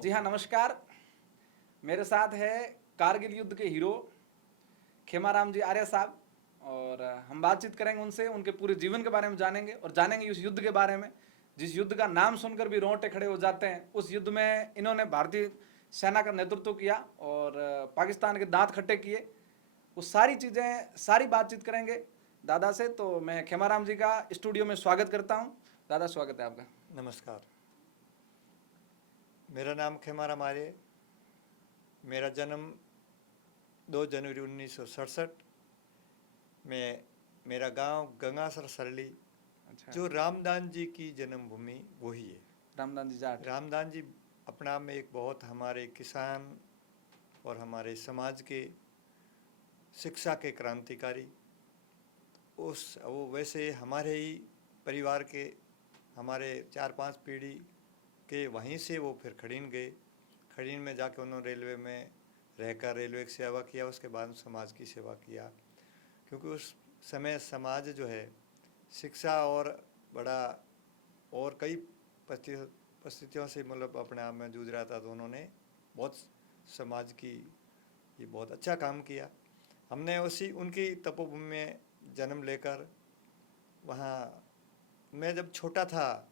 जी हाँ, नमस्कार। मेरे साथ है कारगिल युद्ध के हीरो खेमाराम जी आर्य साहब और हम बातचीत करेंगे उनसे, उनके पूरे जीवन के बारे में जानेंगे और जानेंगे उस युद्ध के बारे में जिस युद्ध का नाम सुनकर भी रोंगटे खड़े हो जाते हैं। उस युद्ध में इन्होंने भारतीय सेना का नेतृत्व किया और पाकिस्तान के दांत खट्टे किए। वो सारी चीज़ें, सारी बातचीत करेंगे दादा से। तो मैं खेमाराम जी का स्टूडियो में स्वागत करता हूँ। दादा, स्वागत है आपका। नमस्कार। मेरा नाम खेमाराम आर्य। मेरा जन्म 2 जनवरी 1967 में मेरा गांव गंगासर सरली, अच्छा, जो रामदान जी की जन्मभूमि वही है। रामदान जी जाट। रामदान जी अपना में एक बहुत हमारे किसान और हमारे समाज के शिक्षा के क्रांतिकारी, वो वैसे हमारे ही परिवार के, हमारे 4-5 पीढ़ी के वहीं से वो फिर खड़ीन गए। खड़ीन में जाके उन्होंने रेलवे में रहकर रेलवे की सेवा किया, उसके बाद समाज की सेवा किया, क्योंकि उस समय समाज जो है शिक्षा और बड़ा और कई परिस्थितियों से मतलब अपने आप में जूझ रहा था। तो उन्होंने बहुत समाज की ये बहुत अच्छा काम किया। हमने उनकी तपोभूमि में जन्म लेकर वहाँ, मैं जब छोटा था,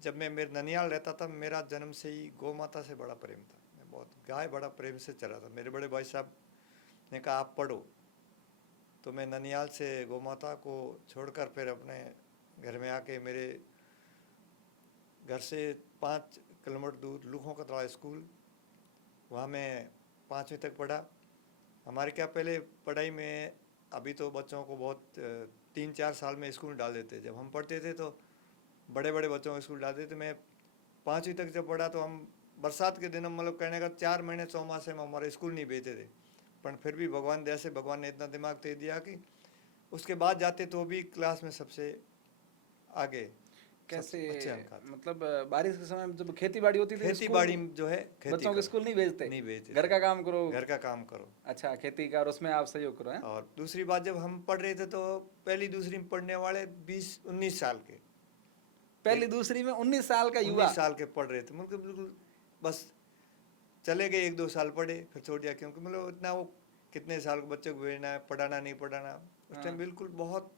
जब मैं मेरे ननियाल रहता था, मेरा जन्म से ही गौ माता से बड़ा प्रेम था। मैं बहुत गाय बड़ा प्रेम से चला था। मेरे बड़े भाई साहब ने कहा आप पढ़ो, तो मैं ननियाल से गौ माता को छोड़कर फिर अपने घर में आके, मेरे घर से 5 किलोमीटर दूर लूखों का तला स्कूल, वहाँ मैं 5वीं तक पढ़ा। हमारे क्या पहले पढ़ाई में, अभी तो बच्चों को बहुत 3-4 साल में स्कूल डाल देते, जब हम पढ़ते थे तो बड़े बड़े बच्चों को स्कूल डालते थे। मैं 5वीं तक जब पढ़ा तो हम बरसात के दिन, मतलब कहने का 4 महीने चौमासे में हमारे स्कूल नहीं भेजते थे, पर फिर भी भगवान दया से भगवान ने इतना दिमाग दे दिया कि उसके बाद जाते तो भी क्लास में सबसे आगे, कैसे? अच्छे अंक आते। मतलब बारिश के समय में जब खेती बाड़ी होती थी, खेती बाड़ी जो है, खेती बच्चों को स्कूल नहीं भेजते, नहीं भेजते, घर का काम करो, घर का काम करो। अच्छा, खेती का, और उसमें आप सहयोग करो। हैं? और दूसरी बात, जब हम पढ़ रहे थे तो पहली दूसरी में पढ़ने वाले 20-19 साल के, पहली दूसरी में 19 साल का युवा, 19 साल के पढ़ रहे थे। मतलब बिल्कुल बस चले गए, 1-2 साल पढ़े फिर छोड़ दिया, क्योंकि मतलब इतना वो कितने साल के बच्चे को भेजना है, पढ़ाना नहीं पढ़ाना, उस टाइम बिल्कुल बहुत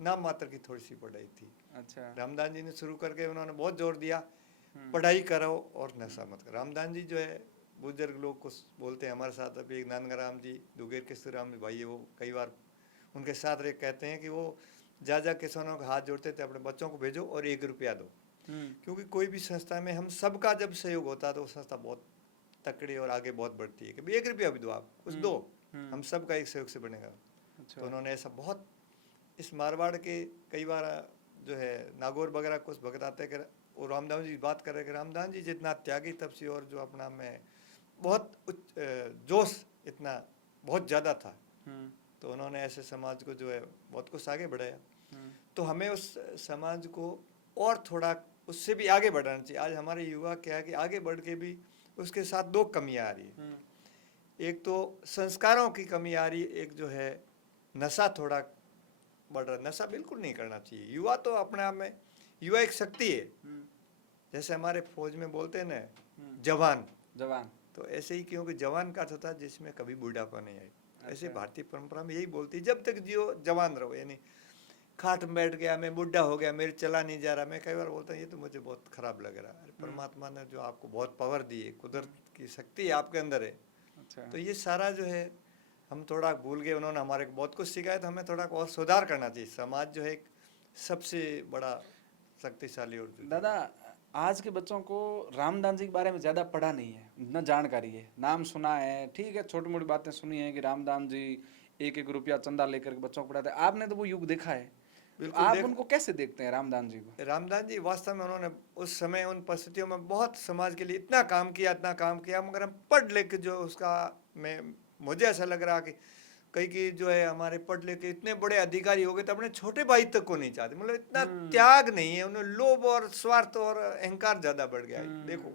नाम मात्र की थोड़ी सी पढ़ाई थी। अच्छा, रामदान जी ने शुरू करके उन्होंने बहुत जोर दिया, पढ़ाई करो और नशा मत करो। रामदान जी जो है, बुजुर्ग लोग को बोलते हैं, हमारे साथ अभी एक नानगराम जी, दुगेर किस्तूराम जी भाई है, वो कई बार उनके साथ रह कहते हैं कि वो जा किसानों का हाथ जोड़ते थे, अपने बच्चों को भेजो और 1 रुपया दो। क्योंकि कोई भी संस्था में हम सबका जब सहयोग होता है तो वो संस्था बहुत तकड़ी और आगे बहुत बढ़ती है। कि 1 रुपया भी दो, आप कुछ दो, हम सबका एक सहयोग से बनेगा। अच्छा। तो उन्होंने ऐसा बहुत, इस मारवाड़ के कई बार जो है नागौर वगैरह कुछ भगत आते हैं कि वो रामदान जी बात कर रहे कि रामदान जी जितना त्यागी तपसी और जो अपना में बहुत जोश इतना बहुत ज़्यादा था, तो उन्होंने ऐसे समाज को जो है बहुत कुछ आगे बढ़ाया। तो हमें उस समाज को और थोड़ा उससे भी आगे बढ़ाना चाहिए। आज हमारे युवा क्या है कि आगे बढ़ के भी उसके साथ 2 कमियाँ आ रही है। एक तो संस्कारों की कमी आ रही है, एक जो है नशा थोड़ा बढ़ रहा है। नशा बिल्कुल नहीं करना चाहिए। युवा तो अपने आप में, युवा एक शक्ति है, जैसे हमारे फौज में बोलते हैं ना जवान, जवान, तो ऐसे ही, क्योंकि जवान का होता है जिसमें कभी बुढ़ापा नहीं आई। ऐसे भारतीय परंपरा में यही बोलती है, जब तक जियो जवान रहो। यानी खाट में बैठ गया, मैं बुढ़ा हो गया, मेरे चला नहीं जा रहा, मैं कई बार बोलता हूँ ये तो मुझे बहुत खराब लग रहा है। अरे परमात्मा ने जो आपको बहुत पावर दी है, कुदरत की शक्ति आपके अंदर है। अच्छा। तो ये सारा जो है हम थोड़ा भूल गए। उन्होंने हमारे को बहुत कुछ सिखाया, तो हमें थोड़ा और सुधार करना चाहिए। समाज जो है एक सबसे बड़ा शक्तिशाली। और दादा, आज के बच्चों को रामदान जी के बारे में ज़्यादा पढ़ा नहीं है, न जानकारी है, नाम सुना है, ठीक है, छोटी मोटी बातें सुनी है कि रामदान जी 1-1 रुपया चंदा लेकर के बच्चों को पढ़ाते हैं। आपने तो वो युग देखा है, तो आप उनको कैसे देखते हैं रामदान जी को? रामदान जी वास्तव में उन्होंने उस समय उन परिस्थितियों में बहुत समाज के लिए इतना काम किया, मगर हम पढ़ लेके जो उसका, मुझे ऐसा लग रहा कि कई की जो है हमारे पढ़ लेके इतने बड़े अधिकारी हो गए तो अपने छोटे भाई तक को नहीं चाहते। मतलब इतना त्याग नहीं है उन्हें, लोभ और स्वार्थ और अहंकार ज्यादा बढ़ गया है। देखो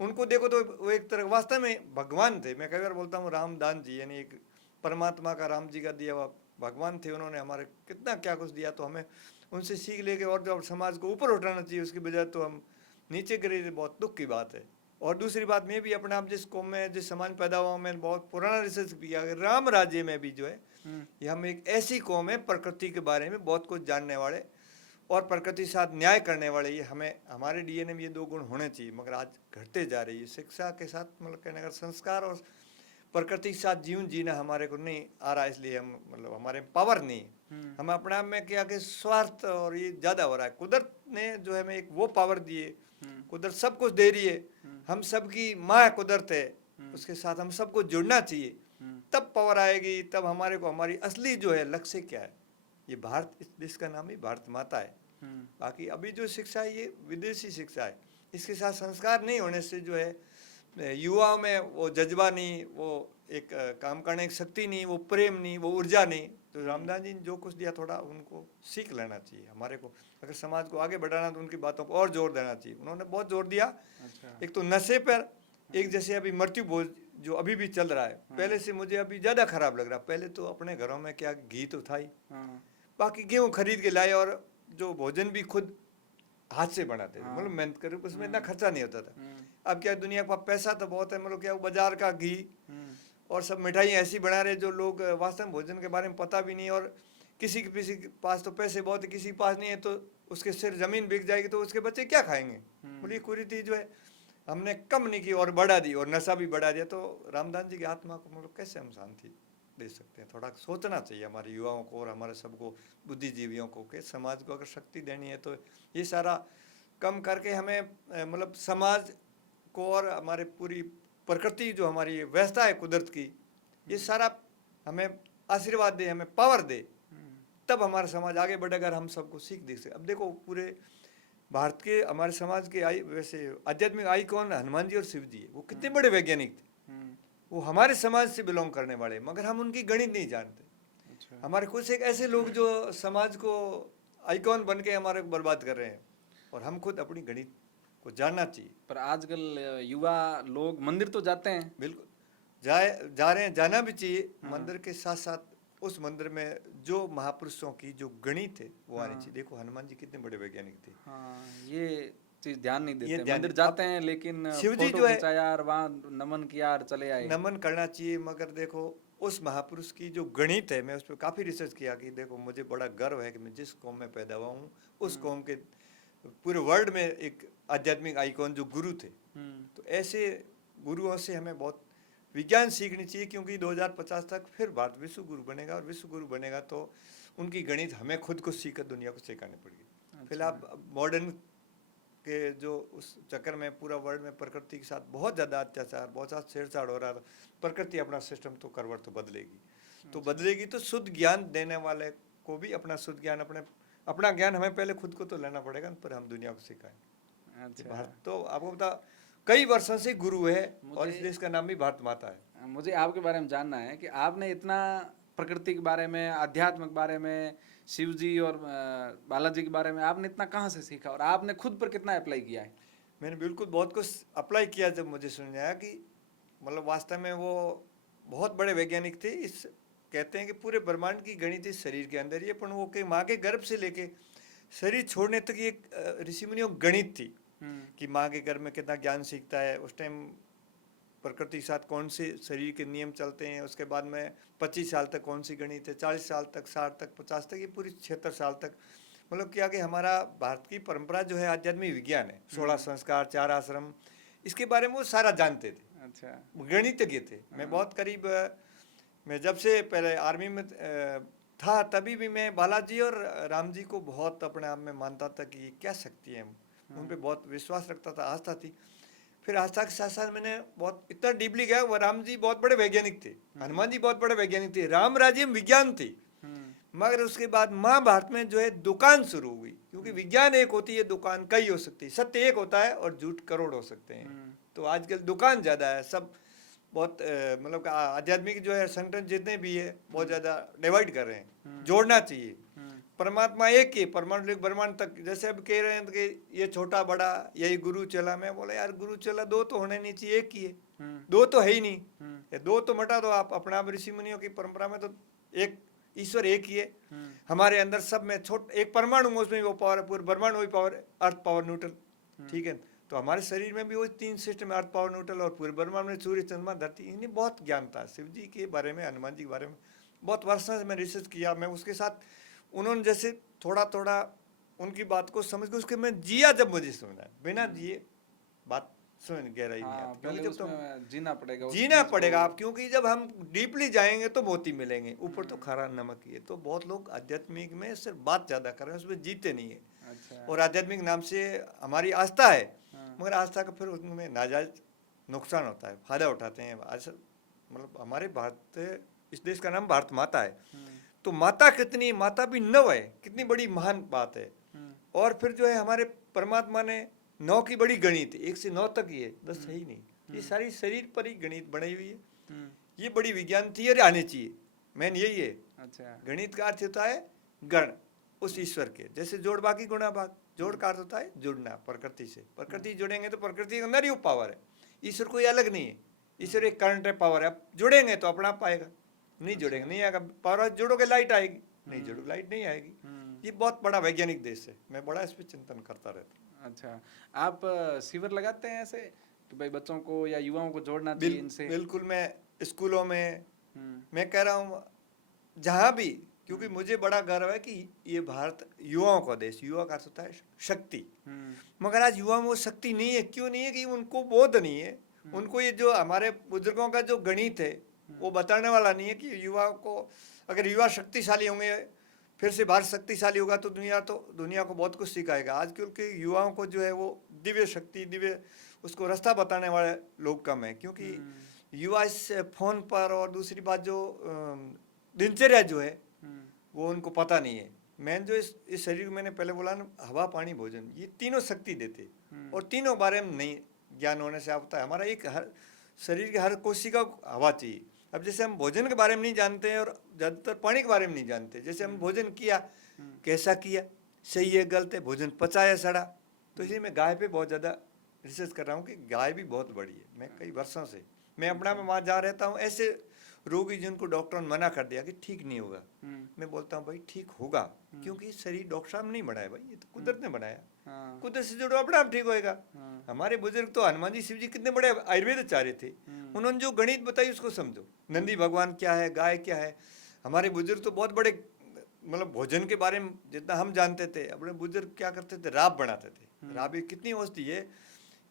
उनको देखो तो वो एक तरह वास्तव में भगवान थे। मैं कई बार बोलता हूँ रामदान जी यानी एक परमात्मा का, राम जी का दिया हुआ भगवान थे। उन्होंने हमारे कितना क्या कुछ दिया, तो हमें उनसे सीख लेके और जो समाज को ऊपर उठाना चाहिए, उसकी बजाय तो हम नीचे गिरे, बहुत दुख की बात है। और दूसरी बात, मैं भी अपने आप जिस कौम में, जिस समाज में पैदा हुआ हूं, मैंने बहुत पुराना रिसर्च भी किया, राम राज्य में भी जो है ये हम एक ऐसी कौम है प्रकृति के बारे में बहुत कुछ जानने वाले और प्रकृति के साथ न्याय करने वाले। ये हमें, हमारे डीएनए में ये दो गुण होने चाहिए, मगर आज घटते जा रही है। शिक्षा के साथ मतलब कहने का संस्कार और प्रकृति के साथ जीवन जीना हमारे को नहीं आ रहा, इसलिए हम मतलब हमारे पावर नहीं है। हम अपने आप में क्या कि स्वार्थ और ये ज़्यादा हो रहा है। कुदरत ने जो है हमें एक वो पावर दी है, कुदरत सब कुछ दे रही है, हम सबकी माँ कुदरत है, उसके साथ हम सबको जुड़ना चाहिए, तब पावर आएगी, तब हमारे को हमारी असली जो है लक्ष्य क्या है। ये भारत, इस देश का नाम ही भारत माता है। बाकी अभी जो शिक्षा है ये विदेशी शिक्षा है, इसके साथ संस्कार नहीं होने से जो है युवाओं में वो जज्बा नहीं, वो एक काम करने की शक्ति नहीं, वो प्रेम नहीं, वो ऊर्जा नहीं। तो रामदास जी ने जो कुछ दिया थोड़ा उनको सीख लेना चाहिए हमारे को। अगर समाज को आगे बढ़ाना तो उनकी बातों पर और जोर देना चाहिए। उन्होंने बहुत जोर दिया। अच्छा। एक तो नशे पर, एक जैसे अभी मृत्यु भोज जो अभी भी चल रहा है, पहले से मुझे अभी ज़्यादा खराब लग रहा। पहले तो अपने घरों में क्या घी तो था ही, बाकी गेहूँ खरीद के लाए और जो भोजन भी खुद हाथ से बनाते थे, मतलब मेहनत कर, उसमें इतना खर्चा नहीं होता था। अब क्या दुनिया का पैसा तो बहुत है, मतलब क्या बाजार का घी और सब मिठाई ऐसी बना रहे जो लोग वास्तव में भोजन के बारे में पता भी नहीं। और किसी के पास तो पैसे बहुत है, किसी के पास नहीं है, तो उसके सिर जमीन बिक जाएगी तो उसके बच्चे क्या खाएंगे। बोलिए कुरीति जो है हमने कम नहीं की और बढ़ा दी, और नशा भी बढ़ा दिया। तो रामदास जी की आत्मा को मतलब कैसे हम शांति दे सकते हैं। थोड़ा सोचना चाहिए हमारे युवाओं को और हमारे सबको, बुद्धिजीवियों को, कि समाज को अगर शक्ति देनी है तो ये सारा कम करके हमें मतलब समाज को और हमारे पूरी प्रकृति जो हमारी व्यवस्था है कुदरत की, ये सारा हमें आशीर्वाद दे, हमें पावर दे, तब हमारा समाज आगे बढ़ेगा। हम सबको सीख दे सके। अब देखो पूरे भारत के, हमारे समाज के वैसे आध्यात्मिक आइकॉन हनुमान जी और शिव जी है। वो कितने बड़े वैज्ञानिक थे, वो हमारे समाज से बिलोंग करने वाले, मगर हम उनकी गणित नहीं जानते। अच्छा। हमारे कुछ एक ऐसे लोग जो समाज को आइकॉन बन के हमारे को बर्बाद कर रहे हैं, और हम खुद अपनी गणित को जानना चाहिए। पर आजकल युवा लोग मंदिर तो जाते हैं, बिल्कुल जा रहे हैं, जाना भी चाहिए। मंदिर के साथ साथ उस मंदिर में जो महापुरुषों की जो गणित है वो आनी चाहिए। देखो हनुमान जी कितने बड़े वैज्ञानिक थे। ये चीज ध्यान नहीं ये देते। मंदिर जाते हैं लेकिन शिव जी फोटो जो है खिंचाया और वहाँ नमन किया और चले आए। नमन करना चाहिए, मगर देखो उस महापुरुष की जो गणित है, मैं उस पर काफ़ी रिसर्च किया कि देखो मुझे बड़ा गर्व है कि मैं जिस कौम में पैदा हुआ हूँ, उस कौम के पूरे वर्ल्ड में एक आध्यात्मिक आइकॉन जो गुरु थे। तो ऐसे गुरुओं से हमें बहुत विज्ञान सीखनी चाहिए, क्योंकि 2050 तक फिर भारत विश्व गुरु बनेगा, और विश्व गुरु बनेगा तो उनकी गणित हमें खुद को सीखकर दुनिया को सिखानी पड़ेगी। अच्छा। फिलहाल मॉडर्न के जो उस चक्कर में पूरा वर्ल्ड में प्रकृति के साथ बहुत ज़्यादा अत्याचार, बहुत ज़्यादा छेड़छाड़ हो रहा है। प्रकृति अपना सिस्टम तो करवट तो बदलेगी। तो बदलेगी तो शुद्ध ज्ञान देने वाले को भी अपना शुद्ध ज्ञान, अपना ज्ञान हमें पहले खुद को तो लेना पड़ेगा, पर हम दुनिया को सिखाएं। अच्छा। भारत तो आपको पता कई वर्षों से गुरु है, और इस देश का नाम भी भारत माता है। मुझे आपके बारे में जानना है कि आपने इतना प्रकृति के बारे में, आध्यात्म के बारे में, शिव जी और बालाजी के बारे में आपने इतना कहाँ से सीखा, और आपने खुद पर कितना अप्लाई किया है? मैंने बिल्कुल बहुत कुछ अप्लाई किया। जब मुझे समझ आया कि मतलब वास्तव में वो बहुत बड़े वैज्ञानिक थे। इस कहते हैं कि पूरे ब्रह्मांड की गणित इस शरीर के अंदर ही है, पर वो के माँ के गर्भ से लेके शरीर छोड़ने तक एक ऋषि मुनियों गणित थी कि माँ के गर्भ में कितना ज्ञान सीखता है, उस टाइम प्रकृति के साथ कौन से शरीर के नियम चलते हैं, उसके बाद में 25 साल तक कौन सी गणित है, 40 साल तक, 60 तक, 50 तक, ये पूरी 76 साल तक। मतलब क्या कि हमारा भारत की परंपरा जो है आध्यात्मिक विज्ञान है, 16 संस्कार, 4 आश्रम, इसके बारे में वो सारा जानते थे। अच्छा। गणितज्ञ थे। मैं बहुत करीब, मैं जब से पहले आर्मी में था तभी भी मैं बालाजी और राम जी को बहुत अपने आप में मानता था कि ये क्या शक्ति है, उन पर बहुत विश्वास रखता था, आस्था थी। फिर आस्था के साथ साथ मैंने बहुत इतना डीपली गया। वो राम जी बहुत बड़े वैज्ञानिक थे, हनुमान जी बहुत बड़े वैज्ञानिक थे, राम राज्य में विज्ञान थी। मगर उसके बाद महाभारत में जो है दुकान शुरू हुई, क्योंकि विज्ञान एक होती है, दुकान कई हो सकती है, सत्य एक होता है और झूठ करोड़ हो सकते हैं। तो आजकल दुकान ज़्यादा है, सब बहुत मतलब आध्यात्मिक जो है संगठन जितने भी है बहुत ज़्यादा डिवाइड कर रहे हैं। जोड़ना चाहिए। परमात्मा एक ही, परमाणु ब्रह्मांड तक। जैसे अब कह रहे हैं कि ये छोटा बड़ा यही गुरु चला, मैं बोला यार गुरु चला दो तो होने नहीं चाहिए, एक ही है, दो तो है ही नहीं। ये दो तो मटा दो आप। अपना ऋषि मुनियों की परंपरा में तो एक ईश्वर एक ही है। हमारे अंदर सब में एक परमाणु, उसमें वो पावर है, पूरे ब्रह्मांड वही पावर, अर्थ पावर न्यूट्रल, ठीक है। तो हमारे शरीर में भी वो 3 सिस्टम, अर्थ, पावर, न्यूट्रल और पूरे ब्रह्मांड में सूर्य, चंद्रमा, धरती, इन्हें बहुत ज्ञान था शिव जी के बारे में, हनुमान जी के बारे में बहुत वर्षों से मैं रिसर्च किया। मैं उसके साथ उन्होंने जैसे थोड़ा थोड़ा उनकी बात को समझ के उसके मैं जिया, जब मुझे समझा, बिना जिए बात समझ गहराई नहीं हाँ, आती। पहले क्योंकि जब उसमें जीना पड़ेगा, उस जीना चीज पड़ेगा को। आप, क्योंकि जब हम डीपली जाएंगे तो मोती मिलेंगे, ऊपर तो खारा नमक ही है। तो बहुत लोग आध्यात्मिक में सिर्फ बात ज़्यादा कर रहे हैं, उसमें जीते नहीं है। अच्छा। और आध्यात्मिक नाम से हमारी आस्था है, हाँ। मगर आस्था का फिर उसमें नाजायज नुकसान होता है, फायदा उठाते हैं। मतलब हमारे भारत, इस देश का नाम भारत माता है, तो माता कितनी, माता भी 9 है, कितनी बड़ी महान बात है। और फिर जो है हमारे परमात्मा ने 9 की बड़ी गणित, 1 से 9 तक ही है, 10 है ही नहीं। ये सारी शरीर पर ही गणित बनाई हुई है। ये बड़ी विज्ञान थियरी आनी चाहिए, मेन यही है। अच्छा। गणित का अर्थ होता है गण, उस ईश्वर के, जैसे जोड़ बाकी गुणा भाग। जोड़ का अर्थ होता है जुड़ना प्रकृति से, प्रकृति जुड़ेंगे तो प्रकृति के अंदर ही वो पावर है। ईश्वर कोई अलग नहीं है, ईश्वर एक करंट है, पावर है। आप जुड़ेंगे तो अपना आप आएगा, नहीं जुड़ेंगे नहीं आएगा। पावर जुड़ोगे लाइट आएगी, नहीं जुड़ोगे लाइट नहीं आएगी। ये बहुत बड़ा वैज्ञानिक देश है, मैं बड़ा इस पर चिंतन करता रहता हूँ। अच्छा, आप शिविर लगाते हैं ऐसे कि भाई बच्चों को या युवाओं को जोड़ना चाहिए इनसे? बिल्कुल, मैं स्कूलों में, मैं कह रहा हूँ जहाँ भी, क्योंकि मुझे बड़ा गर्व है कि ये भारत युवाओं का देश, युवा का अर्थ होता है शक्ति। मगर आज युवाओं में वो शक्ति नहीं है। क्यों नहीं है? कि उनको बोध नहीं है, उनको ये जो हमारे बुजुर्गों का जो गणित है वो बताने वाला नहीं है कि युवा को, अगर युवा शक्तिशाली होंगे, फिर से भारत शक्तिशाली होगा तो दुनिया को बहुत कुछ सिखाएगा। आजकल के युवाओं को जो है वो दिव्य शक्ति, दिव्य उसको रास्ता बताने वाले लोग कम है, क्योंकि युवा इस फोन पर, और दूसरी बात जो दिनचर्या जो है वो उनको पता नहीं है। मेन जो इस शरीर को मैंने पहले बोला ना, हवा, पानी, भोजन, ये तीनों शक्ति देते, और तीनों बारे में नहीं ज्ञान होने से आता है। हमारा एक हर शरीर के हर कोशिका को हवा चाहिए। अब जैसे हम भोजन के बारे में नहीं जानते हैं, और ज़्यादातर पानी के बारे में नहीं जानते। जैसे हम भोजन किया, कैसा किया, सही है गलत है, भोजन पचा या सड़ा। तो इसलिए मैं गाय पे बहुत ज़्यादा रिसर्च कर रहा हूँ कि गाय भी बहुत बड़ी है। मैं कई वर्षों से, मैं अपना में वहाँ जा रहता हूँ, ऐसे रोगी जिनको डॉक्टरों ने मना कर दिया कि ठीक नहीं होगा, मैं बोलता हूँ भाई ठीक होगा, क्योंकि शरीर डॉक्टर साहब ने नहीं बनाया भाई, ये तो कुदरत ने बनाया। कुदरत से जुड़ो, अपना आप ठीक होएगा। हमारे बुजुर्ग तो हनुमान जी, शिव जी कितने बड़े आयुर्वेद आचार्य थे, उन्होंने जो गणित बताई उसको समझो। नंदी भगवान क्या है, गाय क्या है। हमारे बुजुर्ग तो बहुत बड़े, मतलब भोजन के बारे में जितना हम जानते थे, अपने बुजुर्ग क्या करते थे, राब बनाते थे। राब ये कितनी औषधि है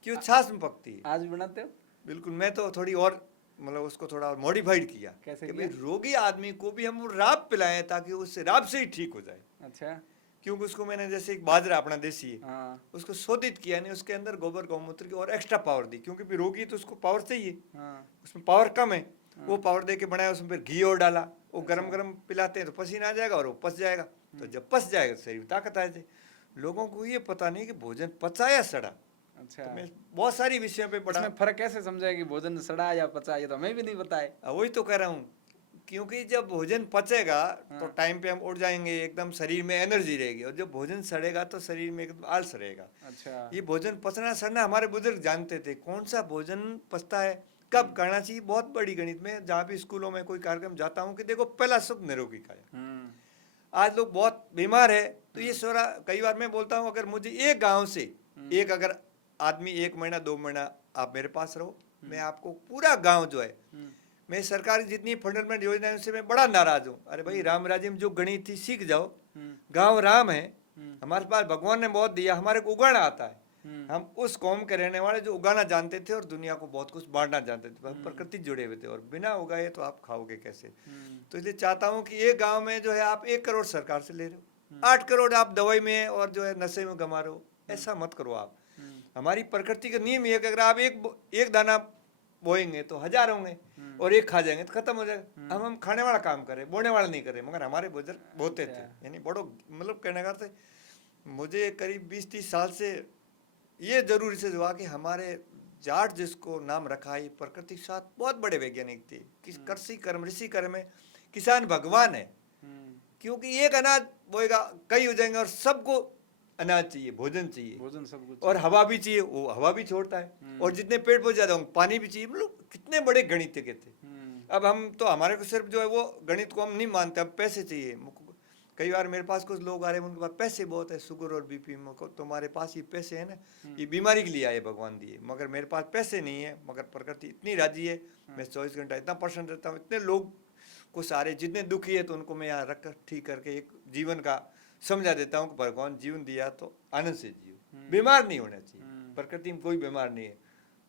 कि वो छाछ में पकती है। आज भी बनाते हो? बिल्कुल, मैं तो थोड़ी और, मतलब उसको थोड़ा मॉडिफाइड किया। कैसे कि किया? भाई रोगी आदमी को भी हम वो राब पिलाएं ताकि उससे राब से ही ठीक हो जाए। अच्छा। क्योंकि उसको मैंने, जैसे एक बाजरा अपना देसी है, हाँ। उसको शोधित किया, नहीं उसके अंदर गोबर गौमूत्र की और एक्स्ट्रा पावर दी, क्योंकि भी रोगी है तो उसको पावर चाहिए। हाँ। उसमें पावर कम है, वो पावर दे के बनाया, उसमें फिर घी और डाला, वो गरम गरम पिलाते हैं तो पसीना आ जाएगा और वो पच जाएगा। तो जब पच जाएगा तो शरीर में ताकत आ जाए। लोगों को ये पता नहीं कि भोजन पचा या सड़ा। अच्छा। तो मैं बहुत सारी विषयों पे पढ़ा। इसमें फर्क कैसे समझा है कि भोजन सड़ा या पचा? ये तो हमें भी नहीं पता है। वही तो कह रहा हूँ, क्योंकि जब भोजन पचेगा तो टाइम पे हम उठ जाएंगे, एकदम शरीर में एनर्जी रहेगी, और जब भोजन सड़ेगा तो शरीर में एकदम आलस रहेगा। अच्छा। ये भोजन पचना सड़ना हमारे बुजुर्ग जानते थे, कौन सा भोजन पचता है, कब करना चाहिए। बहुत बड़ी गणित में, जहाँ भी स्कूलों में कोई कार्यक्रम जाता हूँ, कि देखो पहला सुख निरोगी काया। आज लोग बहुत बीमार है, तो ये सोरा, कई बार मैं बोलता हूँ, अगर मुझे एक गाँव से एक अगर आदमी 1 महीना 2 महीना आप मेरे पास रहो, मैं आपको पूरा गाँव जो है, मैं सरकार की जितनी फंडामेंटल योजना है उससे मैं बड़ा नाराज हूँ। अरे भाई, राम राज्य में जो गणित थी सीख जाओ, गांव राम है, हमारे पास भगवान ने बहुत दिया, हमारे को उगाना आता है। हम उस कौम के रहने वाले जो उगाना जानते थे और दुनिया को बहुत कुछ बांटना जानते थे, प्रकृति जुड़े हुए थे, और बिना उगाए तो आप खाओगे कैसे। तो इसलिए चाहता हूँ कि एक गाँव में जो है आप 1 करोड़ सरकार से ले रहे हो, 8 करोड़ आप दवाई में और जो है नशे में गमा रहे हो, ऐसा मत करो आप। हमारी प्रकृति का नियम ये, अगर आप एक दाना बोएंगे तो 1000 होंगे, और एक खा जाएंगे तो खत्म हो जाएगा। हम खाने वाला काम करें, बोने वाला नहीं करें, मगर हमारे बुजुर्ग बोते थे। यानी बड़ो, मतलब कहने का अर्थ, मुझे करीब 20-30 साल से ये जरूरी से हुआ कि हमारे जाट जिसको नाम रखा है, प्रकृति के साथ बहुत बड़े वैज्ञानिक थे। कृषि कर्म, ऋषि कर्म है, किसान भगवान है। क्योंकि एक अनाज बोएगा कई हो जाएंगे, और सबको अनाज चाहिए, भोजन चाहिए, भोजन सब कुछ, और हवा भी चाहिए, वो हवा भी छोड़ता है, और जितने पेड़ पौधे ज्यादा होंगे पानी भी चाहिए। मतलब कितने बड़े गणित के थे। अब हम तो, हमारे को सिर्फ जो है वो गणित को हम नहीं मानते, अब पैसे चाहिए, कई बार मेरे पास कुछ लोग आ रहे हैं, उनके पास पैसे बहुत है, शुगर और बीपी में को तुम्हारे पास ये पैसे है ना, ये बीमारी के लिए आए भगवान दिए, मगर मेरे पास पैसे नहीं है, मगर प्रकृति इतनी राजी है, मैं 24 घंटा इतना प्रसन्न रहता हूँ। इतने लोग को सारे जितने दुखी है तो उनको मैं यहाँ रख कर ठीक करके एक जीवन का समझा देता हूँ कि भगवान जीवन दिया तो आनंद से जियो, बीमार नहीं होना चाहिए। प्रकृति में कोई बीमार नहीं है।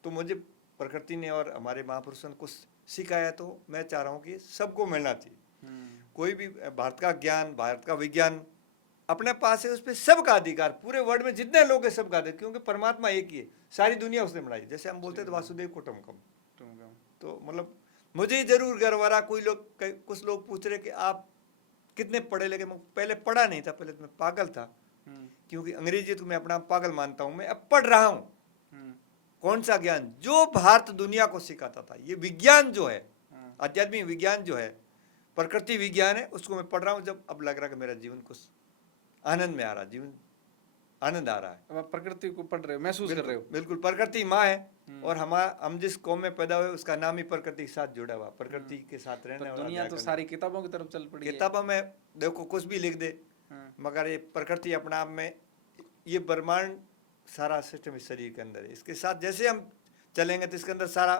तो मुझे प्रकृति ने और हमारे महापुरुषों ने कुछ सिखाया, तो मैं चाह रहा हूँ कि सबको मिलना चाहिए। कोई भी भारत का ज्ञान, भारत का विज्ञान अपने पास है, उस पर सबका अधिकार, पूरे वर्ल्ड में जितने लोग हैं सबका अधिकार, क्योंकि परमात्मा एक ही है, सारी दुनिया उसने बनाई। जैसे हम बोलते थे वासुदेव कुटुंबकम, तो मतलब मुझे जरूर गर्व आ रहा। कुछ लोग पूछ रहे कि आप कितने पढ़े लिखे। मैं पहले पढ़ा नहीं था, पहले तो मैं पागल था, क्योंकि अंग्रेजी तो मैं अपना पागल मानता हूँ। मैं अब पढ़ रहा हूँ। कौन सा ज्ञान? जो भारत दुनिया को सिखाता था। ये विज्ञान जो है, आध्यात्मिक विज्ञान जो है, प्रकृति विज्ञान है, उसको मैं पढ़ रहा हूँ। जब अब लग रहा है कि मेरा जीवन कुछ आनंद में आ रहा, जीवन आनंद आ रहा है। अब आप प्रकृति को पढ़ रहे हो, महसूस कर रहे हो। बिल्कुल, प्रकृति माँ है, और हम जिस कौम में पैदा हुए उसका नाम ही प्रकृति के साथ जुड़ा हुआ, प्रकृति के साथ रहने वाला। दुनिया तो सारी किताबों की तरफ चल पड़ी है। किताबों में देखो कुछ भी लिख दे, मगर ये प्रकृति अपना आप में, ये ब्रह्मांड सारा सिस्टम इस शरीर के अंदर है। इसके साथ जैसे हम चलेंगे तो इसके अंदर सारा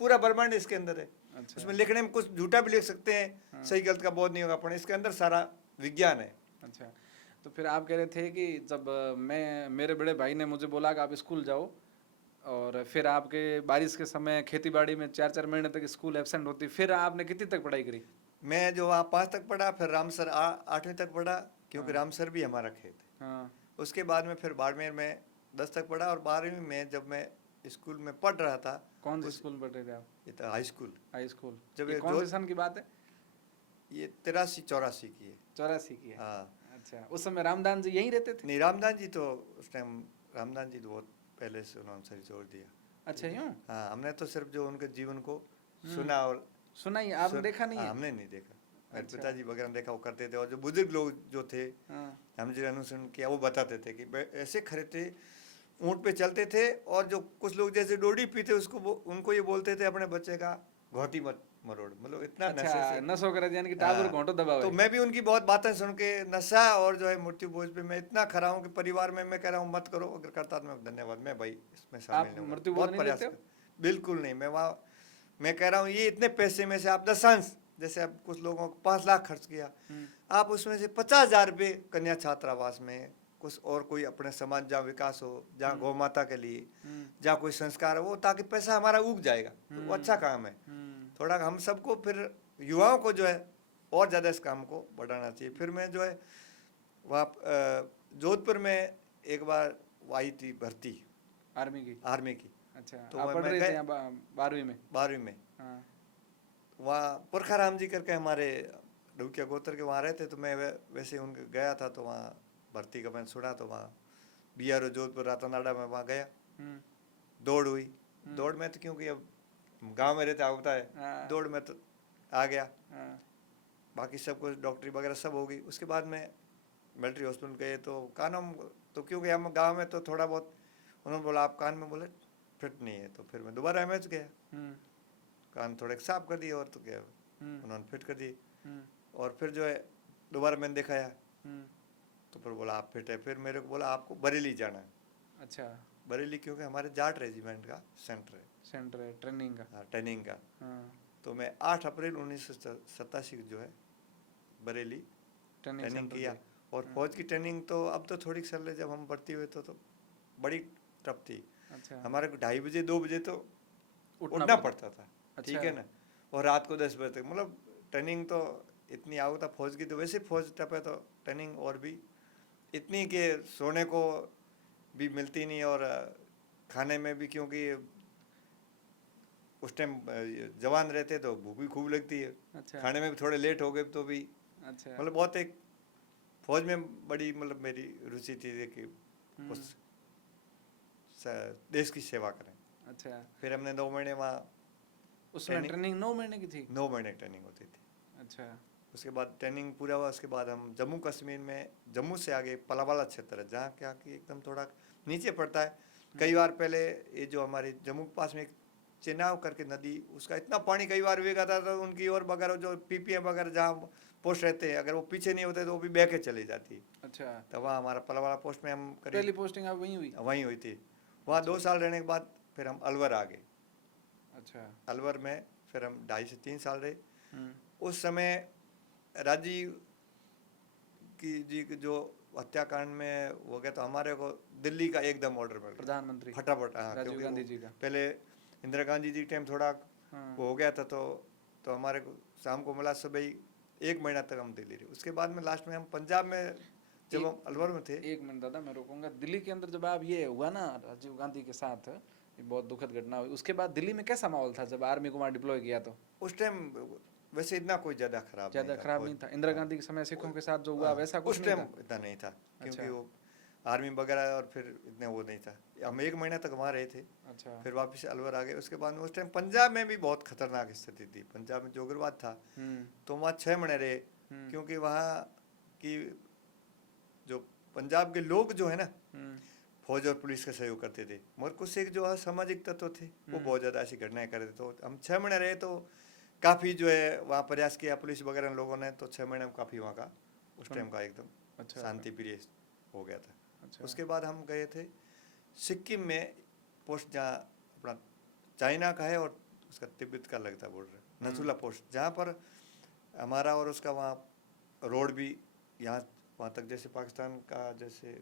पूरा ब्रह्मांड इसके अंदर है। अच्छा। उसमें लिखने में कुछ झूठा भी लिख सकते हैं, सही गलत का बोध नहीं होगा, पर इसके अंदर सारा विज्ञान है। अच्छा, तो फिर आप कह रहे थे कि जब मेरे बड़े भाई ने मुझे बोला कि आप स्कूल जाओ, और फिर आपके बारिश के समय खेती बाड़ी में 4-4 महीने तक स्कूल एब्सेंट होती, फिर आपने कितनी तक पढ़ाई करी? मैं जो वहाँ 5 तक पढ़ा, फिर रामसर 8वीं तक पढ़ा, क्योंकि रामसर भी हमारा खेत है। हाँ। उसके बाद में फिर बाड़मेर में 10 तक पढ़ा, और 12वीं में जब मैं स्कूल में पढ़ रहा था। कौन से स्कूल पढ़ रहे थे आप? ये था हाई स्कूल। High school. जब ये कौन से सन की बात है? ये 83-84 की है। 84 की है। हाँ। अच्छा, उस समय रामदान जी यहीं रहते थे? नहीं, रामदान जी तो उस टाइम, रामदान जी तो बहुत पहले से उन्होंने सही छोड़ दिया। अच्छा, यूँ? हाँ, हमने तो सिर्फ जो उनके जीवन को सुना और सुना ही, आपने देखा नहीं है? हमने नहीं देखा। मेरे पिताजी वगैरह देखा, वो करते थे, और जो बुजुर्ग लोग जो थे, हम जो अनुसरण किया, वो बताते थे कि ऐसे खड़े थे, ऊँट पे चलते थे, और जो कुछ लोग जैसे डोडी पीते उसको उनको ये बोलते थे अपने बच्चे का घोटी मत मरोड़, मतलब इतना नशे से नशो करे, यानी कि टावर घोंटो दबावे। तो मैं भी उनकी बहुत बातें सुन के नशा और जो है मृत्यु बोझ पे मैं इतना खड़ा हूँ कि परिवार में मैं कह रहा हूँ मत करो, अगर करता तो मैं धन्यवाद, मैं भाई इसमें शामिल नहीं हूँ। मृत्यु बोझ नहीं लेते हो? बिल्कुल नहीं। मैं वहाँ, मैं कह रहा हूँ ये इतने पैसे में से आप 10 जैसे आप कुछ लोगों को 5 लाख खर्च किया, आप उसमें से 50,000 रुपये कन्या छात्रावास में, कुछ और कोई अपने समाज जहाँ विकास हो, जहाँ गौ माता के लिए, जहाँ कोई संस्कार हो, ताकि पैसा हमारा उग जाएगा, तो वो अच्छा काम है। थोड़ा हम सबको, फिर युवाओं को जो है और ज़्यादा इस काम को बढ़ाना चाहिए। फिर मैं जो है वहाँ जोधपुर में एक बार आई थी भर्ती आर्मी की। अच्छा, तो आप पढ़ रहे थे 12वीं में? 12वीं में। हाँ। वहाँ पुरखाराम जी करके हमारे डुकिया गोत्र के वहाँ रहते, तो मैं वैसे उनके गया था, तो वहाँ भर्ती का मैंने सुना, तो वहाँ BRO जोधपुर रातानाडा में वहाँ गया, दौड़ हुई। दौड़ में तो क्योंकि अब गांव में रहता होता है, दौड़ में तो आ गया। बाकी सब कुछ डॉक्टरी वगैरह सब हो गई। उसके बाद में मिलिट्री हॉस्पिटल गए, तो कान हम, तो क्योंकि हम गांव में तो थोड़ा बहुत, उन्होंने बोला आप कान में बोले फिट नहीं है, तो फिर मैं दोबारा MH गया, कान थोड़े साफ कर दिए, और तो क्या उन्होंने फिट कर दिए। और फिर जो है दोबारा मैंने दिखाया, तो फिर बोला आप फिट है। फिर मेरे को बोला आपको बरेली जाना है। अच्छा, बरेली क्योंकि हमारे जाट रेजिमेंट का सेंटर है ट्रेनिंग का। हाँ, ट्रेनिंग का। तो मैं 8 अप्रैल 1987 जो है बरेली ट्रेनिंग किया। और फौज की ट्रेनिंग तो अब तो थोड़ी चल रही, जब हम भर्ती हुए तो बड़ी टफ थी। अच्छा। हमारे को 2:30 बजे 2 बजे तो उठना पड़ता था। अच्छा। ठीक है ना, और रात को 10 बजे तक, मतलब ट्रेनिंग तो इतनी आओ था फौज की। तो वैसे फौज टफ है, तो ट्रेनिंग और भी इतनी कि सोने को भी मिलती नहीं, और खाने में भी, क्योंकि उस टाइम जवान रहते तो भूख भी खूब लगती है। अच्छा। खाने में भी थोड़े लेट हो गए तो भी। अच्छा। मतलब बहुत एक फौज में बड़ी, मतलब मेरी रुचि थी कि कुछ देश की सेवा करें। अच्छा। फिर हमने 9 महीने वहाँ, उसमें ट्रेनिंग 9 महीने की थी? 9 महीने ट्रेनिंग होती थी। अच्छा। उसके बाद ट्रेनिंग पूरा हुआ, उसके बाद हम जम्मू कश्मीर में, जम्मू से आगे पलावाला क्षेत्र है, जहाँ क्या कि एकदम थोड़ा नीचे पड़ता है। कई बार पहले ये जो हमारे जम्मू के पास में एक चेनाब करके नदी, उसका इतना पानी कई बार वेग आता था, उनकी और वगैरह जो पीपीएम वगैरह जहाँ पोस्ट रहते हैं, अगर वो पीछे नहीं होते तो वो भी बह के चली जाती। अच्छा, तब वहाँ हमारा पलवाड़ा पोस्ट में हम पहली करीब पोस्टिंग आप वहीं हुई? वहीं हुई थी। वहाँ 2 साल रहने के बाद फिर हम अलवर आ गए। अच्छा। अलवर में फिर हम 2.5 से 3 साल रहे। हम्म, उस समय राजीव जी की जो हत्याकांड में हो गया, तो हमारे को दिल्ली का एकदम ऑर्डर मिल गया प्रधानमंत्री फटाफट। हाँ, राजीव क्योंकि गांधी वो जी का। पहले इंदिरा गांधी जी टाइम थोड़ा हाँ, वो हो गया था, तो हमारे को शाम को मिला सुबह ही 1 महीना तक हम दिल्ली रहे। उसके बाद में लास्ट में हम पंजाब में, जब हम अलवर में थे। एक मिनट दादा, मैं रोकूंगा। दिल्ली के अंदर जब आप ये हुआ ना राजीव गांधी के साथ, ये बहुत दुखद घटना हुई, उसके बाद दिल्ली में कैसा माहौल था जब आर्मी को वहाँ डिप्लॉय किया? तो उस टाइम वैसे इतना कोई ज़्यादा खराब ज्यादा नहीं था। खराब नहीं था? इंदिरा हाँ, गांधी के समय सिखों के साथ जो हुआ हाँ, वैसा कुछ उस नहीं टाइम था? इतना नहीं था, क्योंकि अच्छा। वो आर्मी वगैरह और फिर इतने वो नहीं था। हम 1 महीना तक वहाँ रहे थे, अच्छा। फिर वापस अलवर आ गए। उसके बाद में उस टाइम पंजाब में भी बहुत खतरनाक स्थिति थी। पंजाब में जो उग्रवाद था, हम्म, तो वहाँ 6 महीने रहे, क्योंकि वहाँ की जो पंजाब के लोग जो है ना, हम्म, फौज और पुलिस का सहयोग करते थे, मगर कुछ एक जो असामाजिक तत्व थे वो बहुत ज़्यादा ऐसी घटनाएं कर रहे थे। तो हम 6 महीने रहे, तो काफ़ी जो है वहाँ प्रयास किया पुलिस वगैरह लोगों ने, तो 6 महीने में काफ़ी वहाँ का उस टाइम का एकदम अच्छा, शांति प्रिय हो गया था। अच्छा। उसके बाद हम गए थे सिक्किम में पोस्ट, जहाँ अपना चाइना का है और उसका तिब्बत का लगता बॉर्डर, नथुला पोस्ट, जहाँ पर हमारा और उसका वहाँ रोड भी यहाँ वहाँ तक, जैसे पाकिस्तान का जैसे